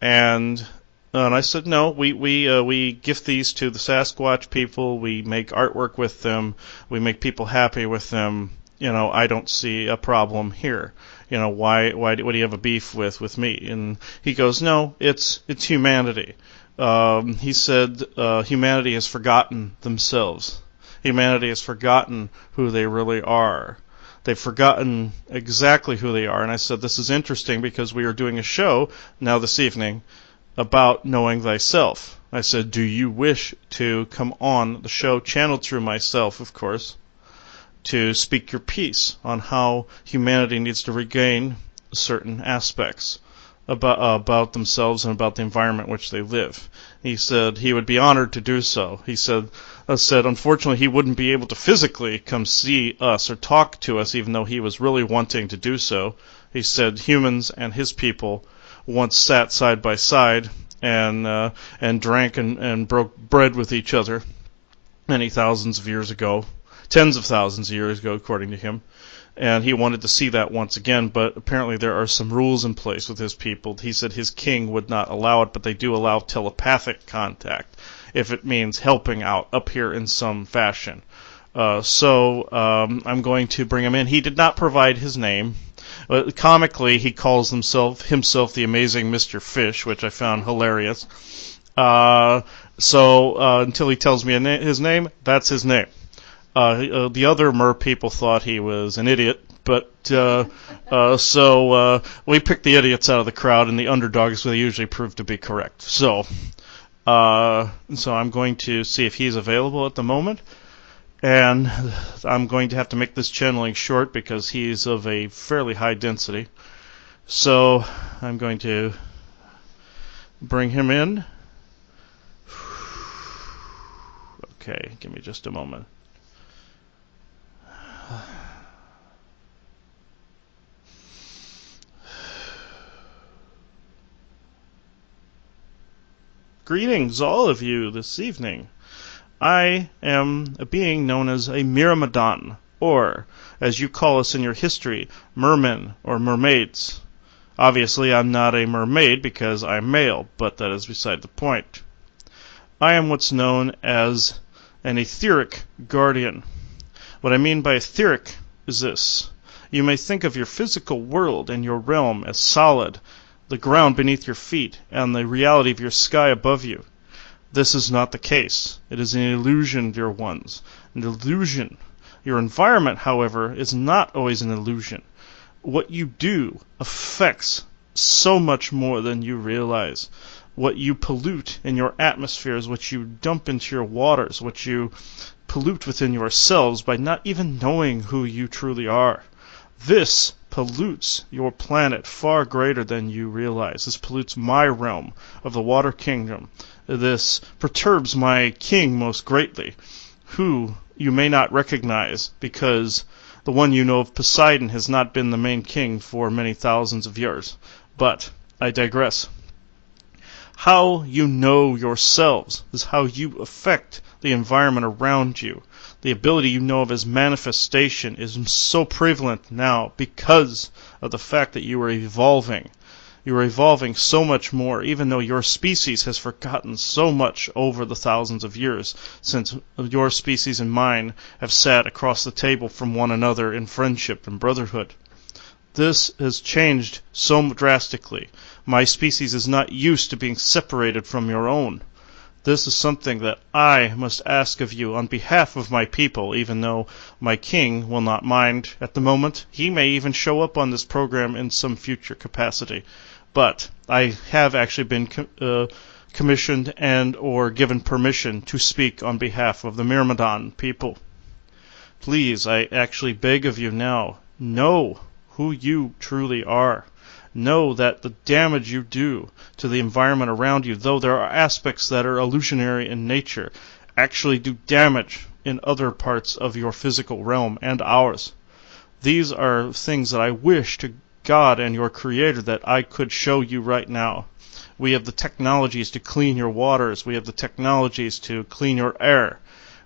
And I said, no, we gift these to the Sasquatch people. We make artwork with them. We make people happy with them. I don't see a problem here. Why what do you have a beef with me? And he goes, no, it's humanity. He said, humanity has forgotten themselves. Humanity has forgotten who they really are. They've forgotten exactly who they are. And I said, this is interesting because we are doing a show now this evening about knowing thyself. I said, do you wish to come on the show, channeled through myself, of course, to speak your piece on how humanity needs to regain certain aspects about themselves and about the environment in which they live? He said he would be honored to do so. He said unfortunately he wouldn't be able to physically come see us or talk to us, even though he was really wanting to do so, He said humans and his people once sat side by side and drank and broke bread with each other many thousands of years ago, tens of thousands of years ago, according to him. And he wanted to see that once again, but apparently there are some rules in place with his people. He said his king would not allow it, but they do allow telepathic contact if it means helping out up here in some fashion. So I'm going to bring him in. He did not provide his name. Comically, he calls himself the amazing Mr. Fish, which I found hilarious. So until he tells me his name, that's his name. The other mer people thought he was an idiot, but so we picked the idiots out of the crowd, and the underdogs they usually prove to be correct. So I'm going to see if he's available at the moment, and I'm going to have to make this channeling short because he's of a fairly high density. So I'm going to bring him in. Okay, give me just a moment. Greetings, all of you, this evening. I am a being known as a Myrmidon, or, as you call us in your history, mermen or mermaids. Obviously, I'm not a mermaid because I'm male, but that is beside the point. I am what's known as an etheric guardian. What I mean by etheric is this. You may think of your physical world and your realm as solid, the ground beneath your feet, and the reality of your sky above you. This is not the case. It is an illusion, dear ones. An illusion. Your environment, however, is not always an illusion. What you do affects so much more than you realize. What you pollute in your atmospheres, what you dump into your waters, what you pollute within yourselves by not even knowing who you truly are. This pollutes your planet far greater than you realize. This pollutes my realm of the Water Kingdom. This perturbs my king most greatly, who you may not recognize because the one you know of, Poseidon, has not been the main king for many thousands of years. But I digress. How you know yourselves is how you affect the environment around you. The ability you know of as manifestation is so prevalent now because of the fact that you are evolving. You are evolving so much more, even though your species has forgotten so much over the thousands of years since your species and mine have sat across the table from one another in friendship and brotherhood. This has changed so drastically. My species is not used to being separated from your own. This is something that I must ask of you on behalf of my people, even though my king will not mind at the moment. He may even show up on this program in some future capacity. But I have actually been commissioned and or given permission to speak on behalf of the Myrmidon people. Please, I actually beg of you now, know who you truly are. Know that the damage you do to the environment around you, though there are aspects that are illusionary in nature, actually do damage in other parts of your physical realm and ours. These are things that I wish to God and your Creator that I could show you right now. We have the technologies to clean your waters. We have the technologies to clean your air.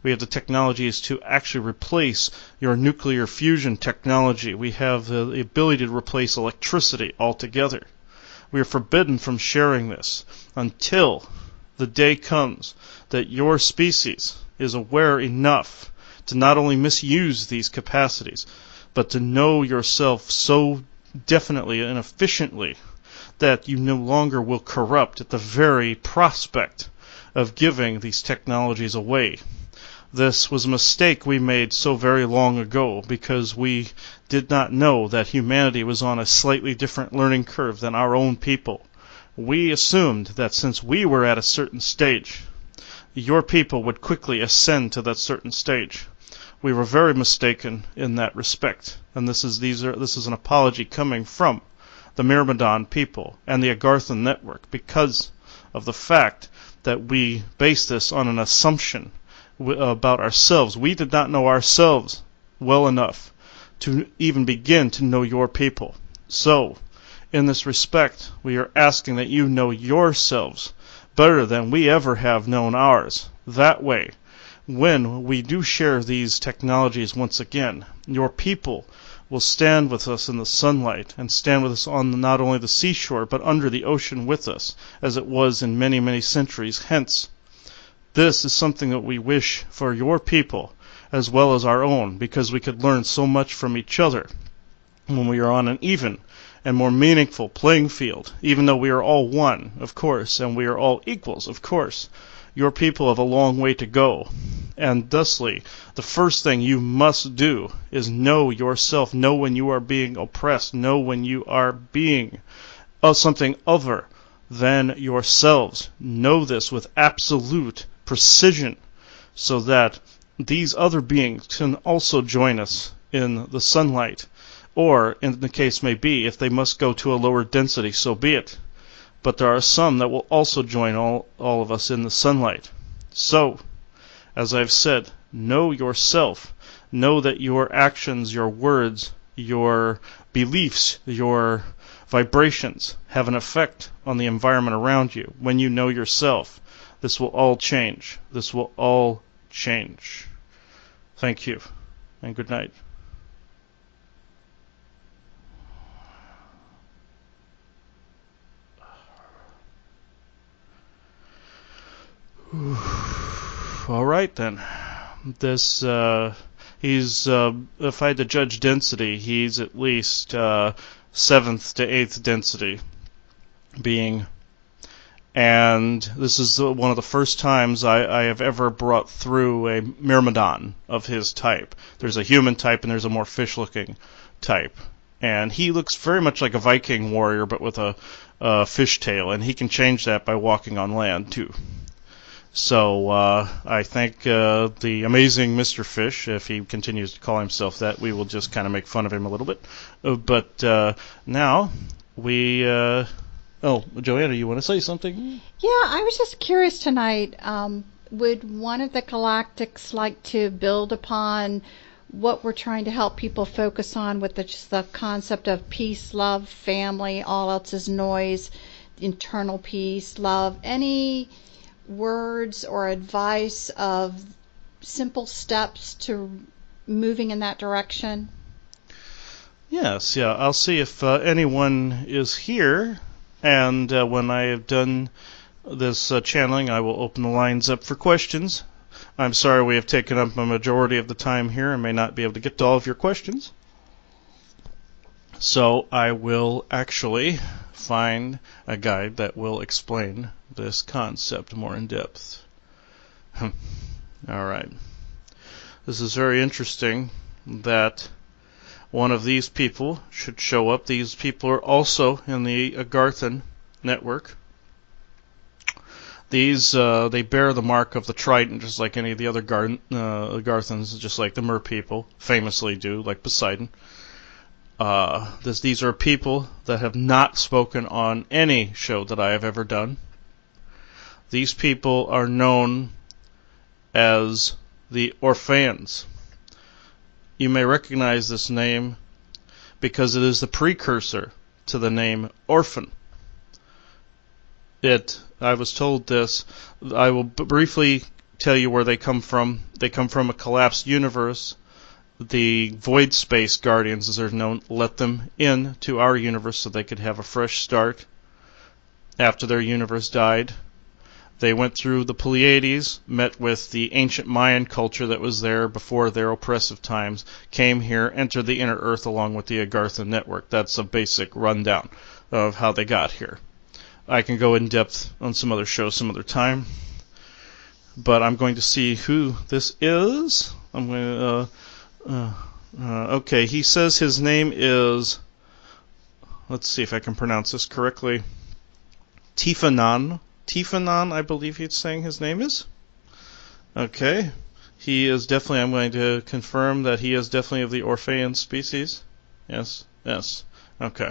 We have the technologies to actually replace your nuclear fusion technology. We have the ability to replace electricity altogether. We are forbidden from sharing this until the day comes that your species is aware enough to not only misuse these capacities, but to know yourself so definitely and efficiently that you no longer will corrupt at the very prospect of giving these technologies away. This was a mistake we made so very long ago because we did not know that humanity was on a slightly different learning curve than our own people. We assumed that since we were at a certain stage, your people would quickly ascend to that certain stage. We were very mistaken in that respect, and this is an apology coming from the Myrmidon people and the Agarthan network because of the fact that we based this on an assumption about ourselves. We did not know ourselves well enough to even begin to know your people. So, in this respect, we are asking that you know yourselves better than we ever have known ours. That way, when we do share these technologies once again, your people will stand with us in the sunlight and stand with us on not only the seashore but under the ocean with us, as it was in many, many centuries hence. This is something that we wish for your people as well as our own, because we could learn so much from each other when we are on an even and more meaningful playing field, even though we are all one, of course, and we are all equals, of course. Your people have a long way to go, and thusly, the first thing you must do is know yourself, know when you are being oppressed, know when you are being something other than yourselves. Know this with absolute precision, so that these other beings can also join us in the sunlight. Or, in the case may be, if they must go to a lower density, so be it. But there are some that will also join all of us in the sunlight. So, as I've said, know yourself. Know that your actions, your words, your beliefs, your vibrations have an effect on the environment around you. When you know yourself, this will all change. This will all change. Thank you, and good night. All right then. This he's if I had to judge density, he's at least 7th to 8th density being, and this is one of the first times I have ever brought through a Myrmidon of his type. There's a human type and there's a more fish-looking type, and he looks very much like a Viking warrior but with a fish tail, and he can change that by walking on land too. So I thank the amazing Mr. Fish. If he continues to call himself that, we will just kind of make fun of him a little bit. But now we... oh, Joanna, you want to say something? Yeah, I was just curious tonight. Would one of the galactics like to build upon what we're trying to help people focus on with just the concept of peace, love, family, all else is noise, internal peace, love, any words or advice of simple steps to moving in that direction? Yes, yeah. I'll see if anyone is here, and when I have done this channeling, I will open the lines up for questions. I'm sorry we have taken up a majority of the time here and may not be able to get to all of your questions. So I will actually find a guide that will explain this concept more in depth. All right. This is very interesting that one of these people should show up. These people are also in the Agarthan network. These, they bear the mark of the trident, just like any of the other Agarthans, just like the Mer people famously do, like Poseidon. These are people that have not spoken on any show that I have ever done. These people are known as the Orpheans. You may recognize this name because it is the precursor to the name Orphan. I was told this. I will briefly tell you where they come from. They come from a collapsed universe. The Void Space Guardians, as they're known, let them in to our universe so they could have a fresh start after their universe died. They went through the Pleiades, met with the ancient Mayan culture that was there before their oppressive times, came here, entered the inner Earth along with the Agarthan network. That's a basic rundown of how they got here. I can go in depth on some other shows some other time, but I'm going to see who this is. I'm going to... okay, he says his name is... Let's see if I can pronounce this correctly. Tifanan. Tifanan, I believe he's saying his name is. Okay. He is definitely, I'm going to confirm that he is definitely of the Orphean species. Yes, yes. Okay.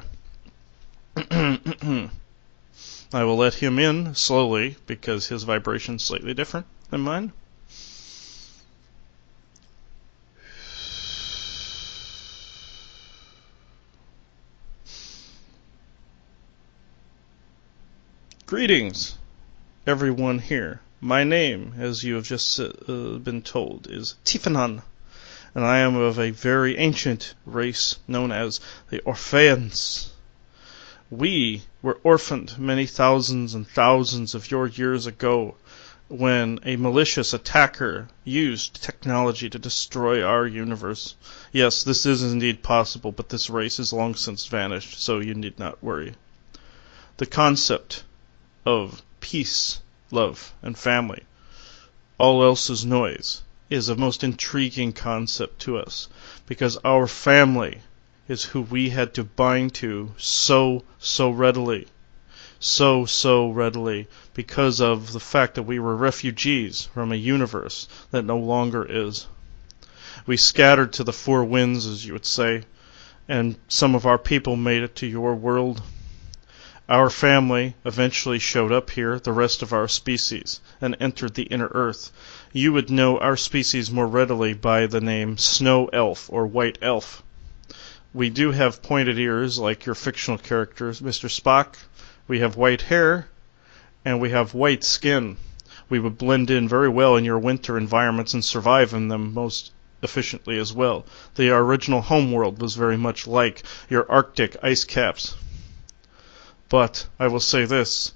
I will let him in slowly because his vibration is slightly different than mine. Greetings, everyone here. My name, as you have just been told, is Tifanan, and I am of a very ancient race known as the Orpheans. We were orphaned many thousands and thousands of your years ago when a malicious attacker used technology to destroy our universe. Yes, this is indeed possible, but this race is long since vanished, so you need not worry. The concept of peace, love, and family, all else is noise, is a most intriguing concept to us, because our family is who we had to bind to so readily, so readily, because of the fact that we were refugees from a universe that no longer is. We scattered to the four winds, as you would say, and some of our people made it to your world. Our family eventually showed up here, the rest of our species, and entered the inner earth. You would know our species more readily by the name Snow Elf or White Elf. We do have pointed ears like your fictional characters, Mr. Spock. We have white hair, and we have white skin. We would blend in very well in your winter environments and survive in them most efficiently as well. The original homeworld was very much like your Arctic ice caps. But I will say this,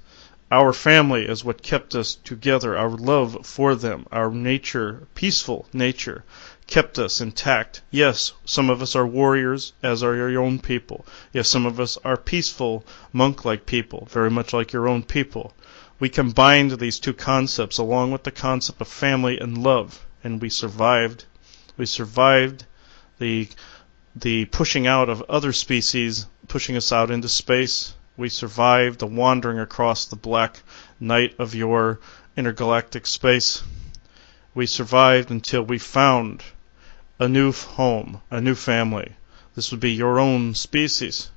our family is what kept us together. Our love for them, our nature, peaceful nature, kept us intact. Yes, some of us are warriors, as are your own people. Yes, some of us are peaceful, monk-like people, very much like your own people. We combined these two concepts along with the concept of family and love, and we survived. We survived the pushing out of other species, pushing us out into space. We survived the wandering across the black night of your intergalactic space. We survived until we found a new home, a new family. This would be your own species.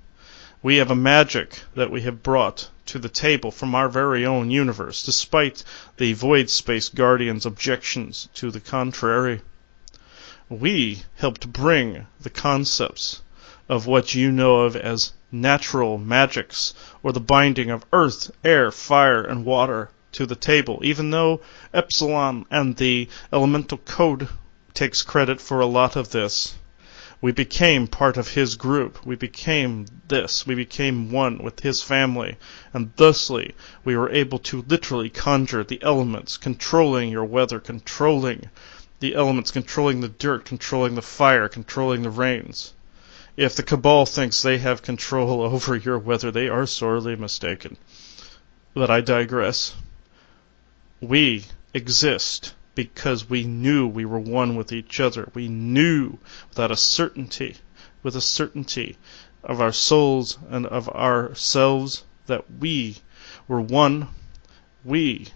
We have a magic that we have brought to the table from our very own universe, despite the Void Space Guardians' objections to the contrary. We helped bring the concepts of what you know of as natural magics, or the binding of earth, air, fire, and water to the table, even though Epsilon and the Elemental Code takes credit for a lot of this. We became part of his group. We became this. We became one with his family, and thusly we were able to literally conjure the elements, controlling your weather, controlling the elements, controlling the dirt, controlling the fire, controlling the rains. If the Cabal thinks they have control over your weather, they are sorely mistaken. But I digress. We exist because we knew we were one with each other. We knew with a certainty of our souls and of ourselves that we were one. We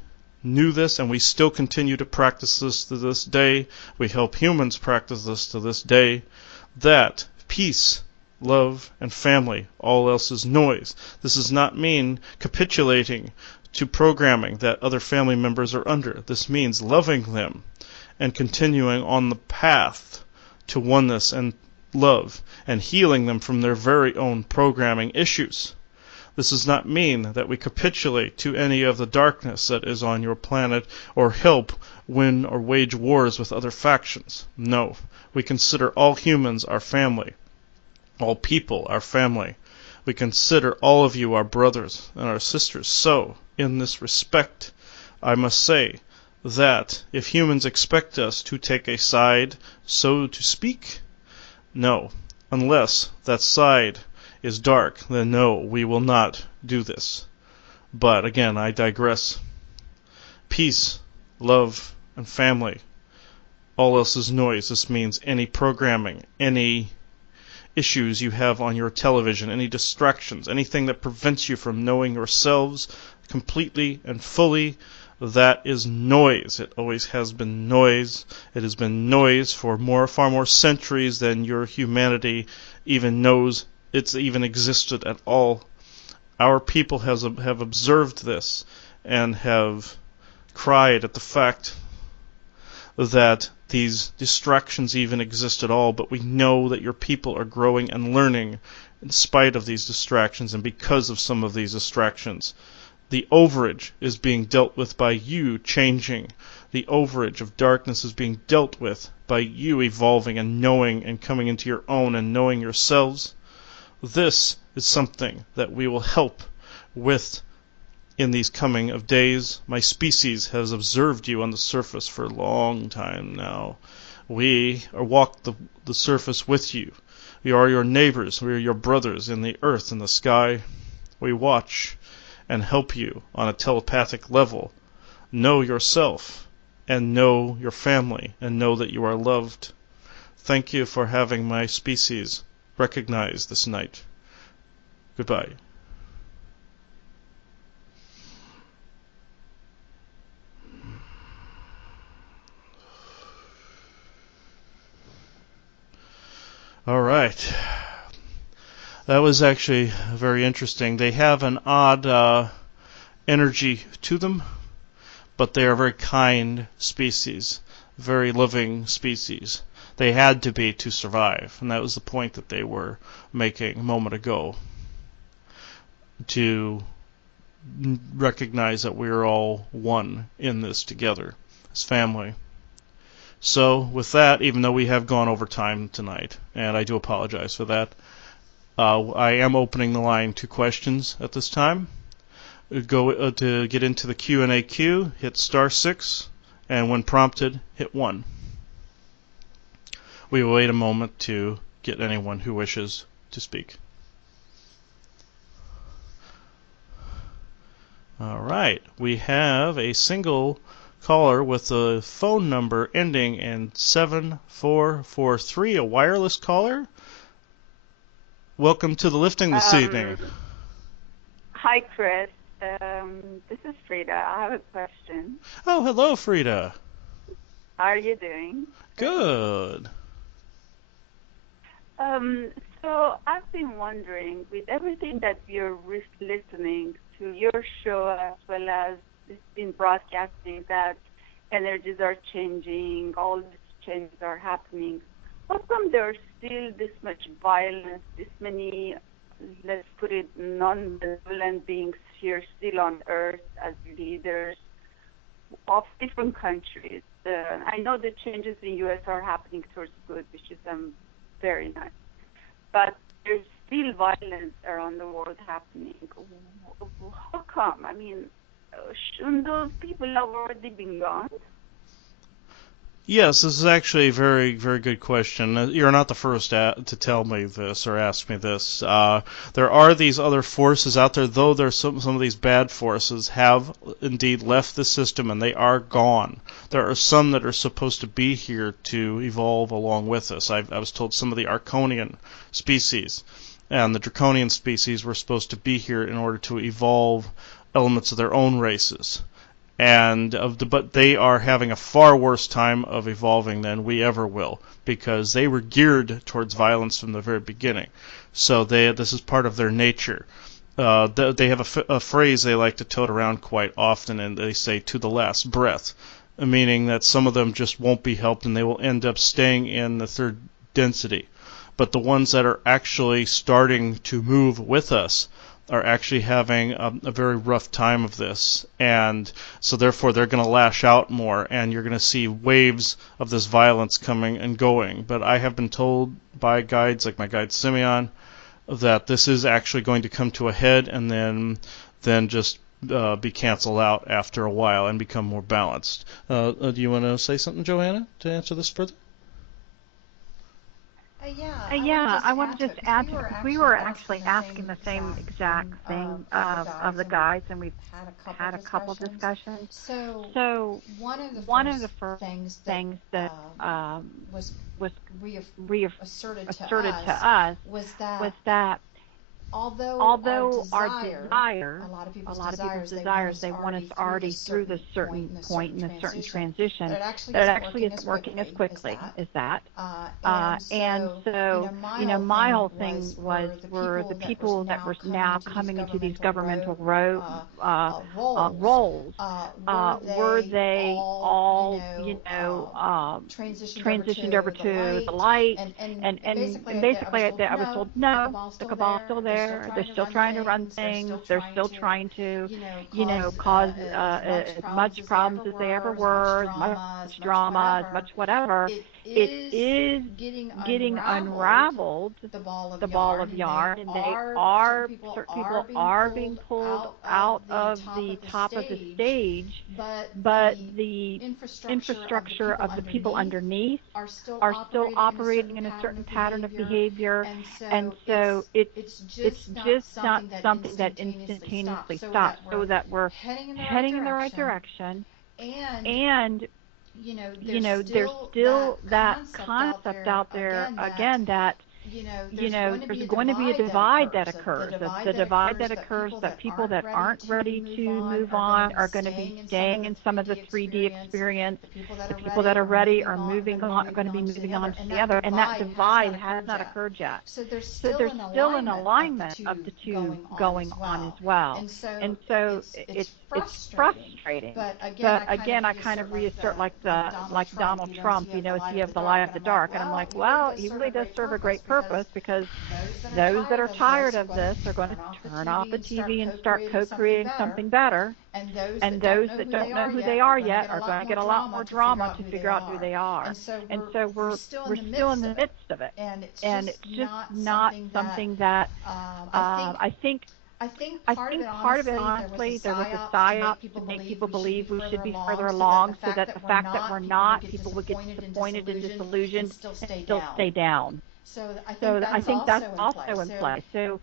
knew this, and we still continue to practice this to this day. We help humans practice this to this day. That peace, love, and family, all else is noise. This does not mean capitulating to programming that other family members are under. This means loving them and continuing on the path to oneness and love and healing them from their very own programming issues. This does not mean that we capitulate to any of the darkness that is on your planet or help win or wage wars with other factions. No, we consider all humans our family, all people our family. We consider all of you our brothers and our sisters. So, in this respect, I must say that if humans expect us to take a side, so to speak, no, unless that side is dark, then no, we will not do this. But again, I digress. Peace, love, and family. All else is noise. This means any programming, any issues you have on your television, any distractions, anything that prevents you from knowing yourselves completely and fully, that is noise. It always has been noise. It has been noise for far more centuries than your humanity even knows it's even existed at all. Our people have observed this and have cried at the fact that these distractions even exist at all, but we know that your people are growing and learning in spite of these distractions and because of some of these distractions. The overage is being dealt with by you changing. The overage of darkness is being dealt with by you evolving and knowing and coming into your own and knowing yourselves. This is something that we will help with in these coming of days. My species has observed you on the surface for a long time now. We walk the surface with you. We are your neighbors. We are your brothers in the earth and the sky. We watch and help you on a telepathic level. Know yourself and know your family and know that you are loved. Thank you for having my species recognized this night. Goodbye. All right. That was actually very interesting. They have an odd energy to them, but they are a very kind species, very loving species. They had to be to survive, and that was the point that they were making a moment ago, to recognize that we're all one in this together as family. So with that, even though we have gone over time tonight, and I do apologize for that, I am opening the line to questions at this time. Go to get into the Q&A queue, hit *6, and when prompted, hit 1. We will wait a moment to get anyone who wishes to speak. All right, we have a single caller with a phone number ending in 7443, a wireless caller. Welcome to the lifting this evening. Hi, Chris. This is Frida. I have a question. Oh, hello, Frida. How are you doing? Good. So I've been wondering, with everything that we're listening to your show as well as it's been broadcasting, that energies are changing, all these changes are happening. How come there's still this much violence, this many, let's put it, non-benevolent beings here still on Earth as leaders of different countries? I know the changes in U.S. are happening towards good, which is very nice. But there's still violence around the world happening. How come? I mean, shouldn't those people have already been gone? Yes, this is actually a very, very good question. You're not the first to tell me this or ask me this. There are these other forces out there, though there's some of these bad forces have indeed left the system and they are gone. There are some that are supposed to be here to evolve along with us. I was told some of the Arconian species and the Draconian species were supposed to be here in order to evolve elements of their own races. But they are having a far worse time of evolving than we ever will, because they were geared towards violence from the very beginning. So this is part of their nature. They have a phrase they like to tote around quite often, and they say, "to the last breath," meaning that some of them just won't be helped and they will end up staying in the third density. But the ones that are actually starting to move with us are actually having a very rough time of this, and so therefore they're going to lash out more, and you're going to see waves of this violence coming and going. But I have been told by guides like my guide Simeon that this is actually going to come to a head and then just be canceled out after a while and become more balanced. Do you want to say something, Joanna, to answer this further? I want to just add to, because we were actually asking the same exact thing of the guides, and we've had a couple discussions. So one of the first things that was reasserted to us was that although our desire, a lot of people's desires, they want us already through this certain point in a certain transition, that it actually isn't working as quickly as that. And so, my whole thing were the people that were now coming into these governmental roles, were they all, transitioned over to the light? And basically I was told, no, the cabal's still there. there. They're still trying to run things. They're still trying to, cause as much problems as they ever were, as much drama, as much whatever. It is getting unraveled, the ball of yarn, and certain people are being pulled out of the top of the stage, but the infrastructure of the people underneath are still operating in a certain pattern of behavior, and so it's just not something that instantaneously stops, so that we're heading in the right direction, and there's still that concept out there again that there's going to be a divide that occurs. The divide that occurs, that people that aren't ready to move on are going to be staying in some of the 3D experience. The people that are ready are moving on, are going to be moving on to the other, and that divide has not occurred yet. So there's still an alignment of the two going on as well. And so it's frustrating. But again, I kind of reassert like Donald Trump, is he of the light of the dark? And I'm like, well, he really does serve a great purpose, because those that are tired of this are going to turn off the TV and start co-creating something better, and those that don't know who they are yet are going to get a lot more drama to figure out who they are. And so we're still in the midst of it, and it's just not something that I think part of it, honestly, there was a psyop to make people believe we should be further along, so that the fact that we're not, people would get disappointed and disillusioned and still stay down. So I think that's also in play. So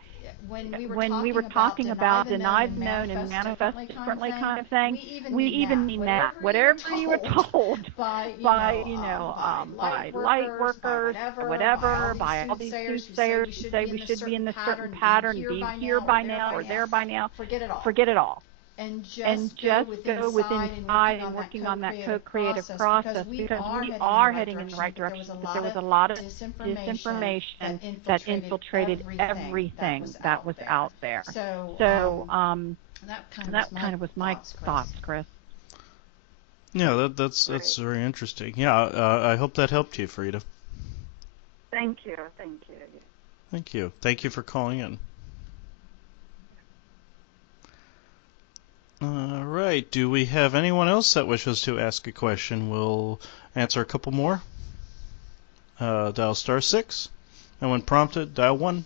when we were talking about denied known and manifest differently kind of thing, we even mean that. Whatever you were told by light workers or whatever, by all these soothsayers who say we should be in this certain pattern, be here by now or there by now, forget it all. And just go within inside and working on that co-creative process, because we are heading in the right direction, but there was a lot of disinformation that infiltrated everything that was out there. So that kind of was my thoughts, Chris. Yeah, that's very interesting. Yeah, I hope that helped you, Frida. Thank you. Thank you. Thank you for calling in. All right. Do we have anyone else that wishes to ask a question? We'll answer a couple more. Dial *6, and when prompted, dial 1.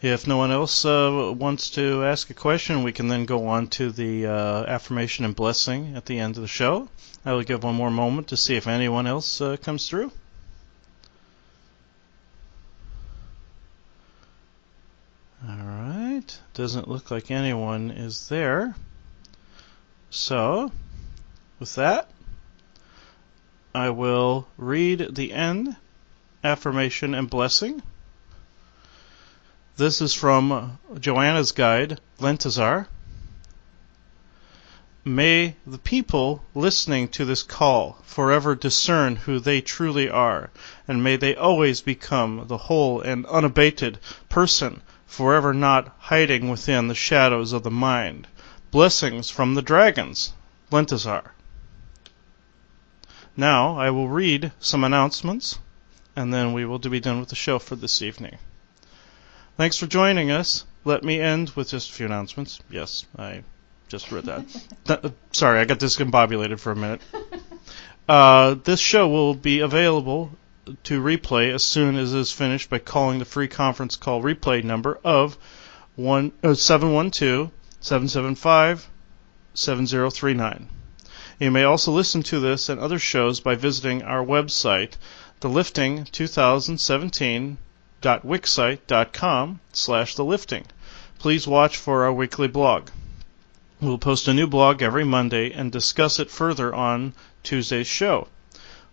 If no one else wants to ask a question, we can then go on to the affirmation and blessing at the end of the show. I will give one more moment to see if anyone else comes through. Alright, doesn't look like anyone is there. So, with that, I will read the end affirmation and blessing. This is from Joanna's Guide, Lentazar. May the people listening to this call forever discern who they truly are, and may they always become the whole and unabated person, forever not hiding within the shadows of the mind. Blessings from the dragons, Lentazar. Now I will read some announcements, and then we will be done with the show for this evening. Thanks for joining us. Let me end with just a few announcements. Yes, I just read that. Sorry, I got discombobulated for a minute. This show will be available to replay as soon as it is finished by calling the free conference call replay number of 712-775-7039. You may also listen to this and other shows by visiting our website, thelifting2017.wixsite.com/thelifting. Please watch for our weekly blog. We'll post a new blog every Monday and discuss it further on Tuesday's show.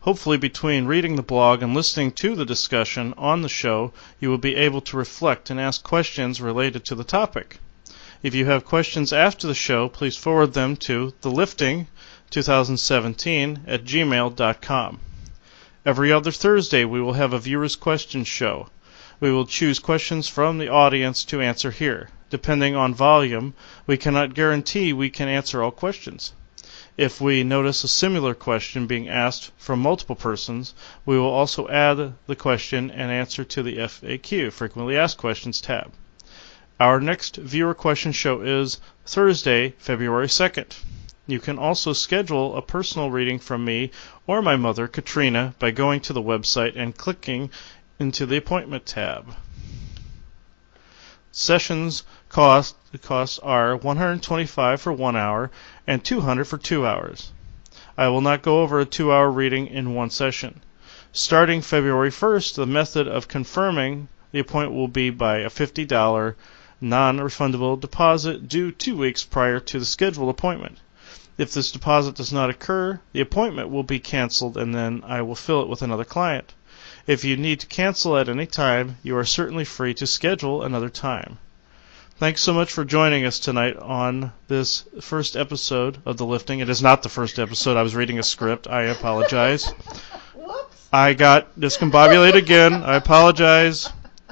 Hopefully, between reading the blog and listening to the discussion on the show, you will be able to reflect and ask questions related to the topic. If you have questions after the show, please forward them to thelifting2017@gmail.com. Every other Thursday, we will have a viewer's questions show. We will choose questions from the audience to answer here. Depending on volume, we cannot guarantee we can answer all questions. If we notice a similar question being asked from multiple persons, we will also add the question and answer to the FAQ, Frequently Asked Questions tab. Our next viewer question show is Thursday, February 2nd. You can also schedule a personal reading from me or my mother, Katrina, by going to the website and clicking into the Appointment tab. Sessions costs are $125 for 1 hour and $200 for 2 hours. I will not go over a 2-hour reading in one session. Starting February 1st, the method of confirming the appointment will be by a $50 non-refundable deposit due 2 weeks prior to the scheduled appointment. If this deposit does not occur, the appointment will be canceled and then I will fill it with another client. If you need to cancel at any time, you are certainly free to schedule another time. Thanks so much for joining us tonight on this first episode of The Lifting. It is not the first episode. I was reading a script. I apologize. Whoops. I got discombobulated again. I apologize.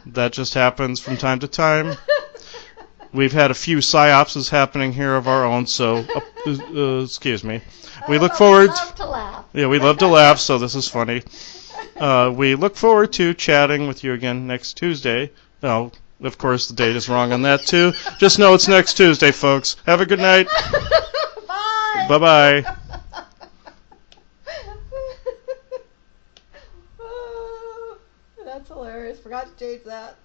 That just happens from time to time. We've had a few psyopses happening here of our own, so excuse me. We look forward. We love to laugh. Yeah, we love to laugh, so this is funny. We look forward to chatting with you again next Tuesday. Oh, of course, the date is wrong on that, too. Just know it's next Tuesday, folks. Have a good night. Bye. Bye-bye. That's hilarious. Forgot to change that.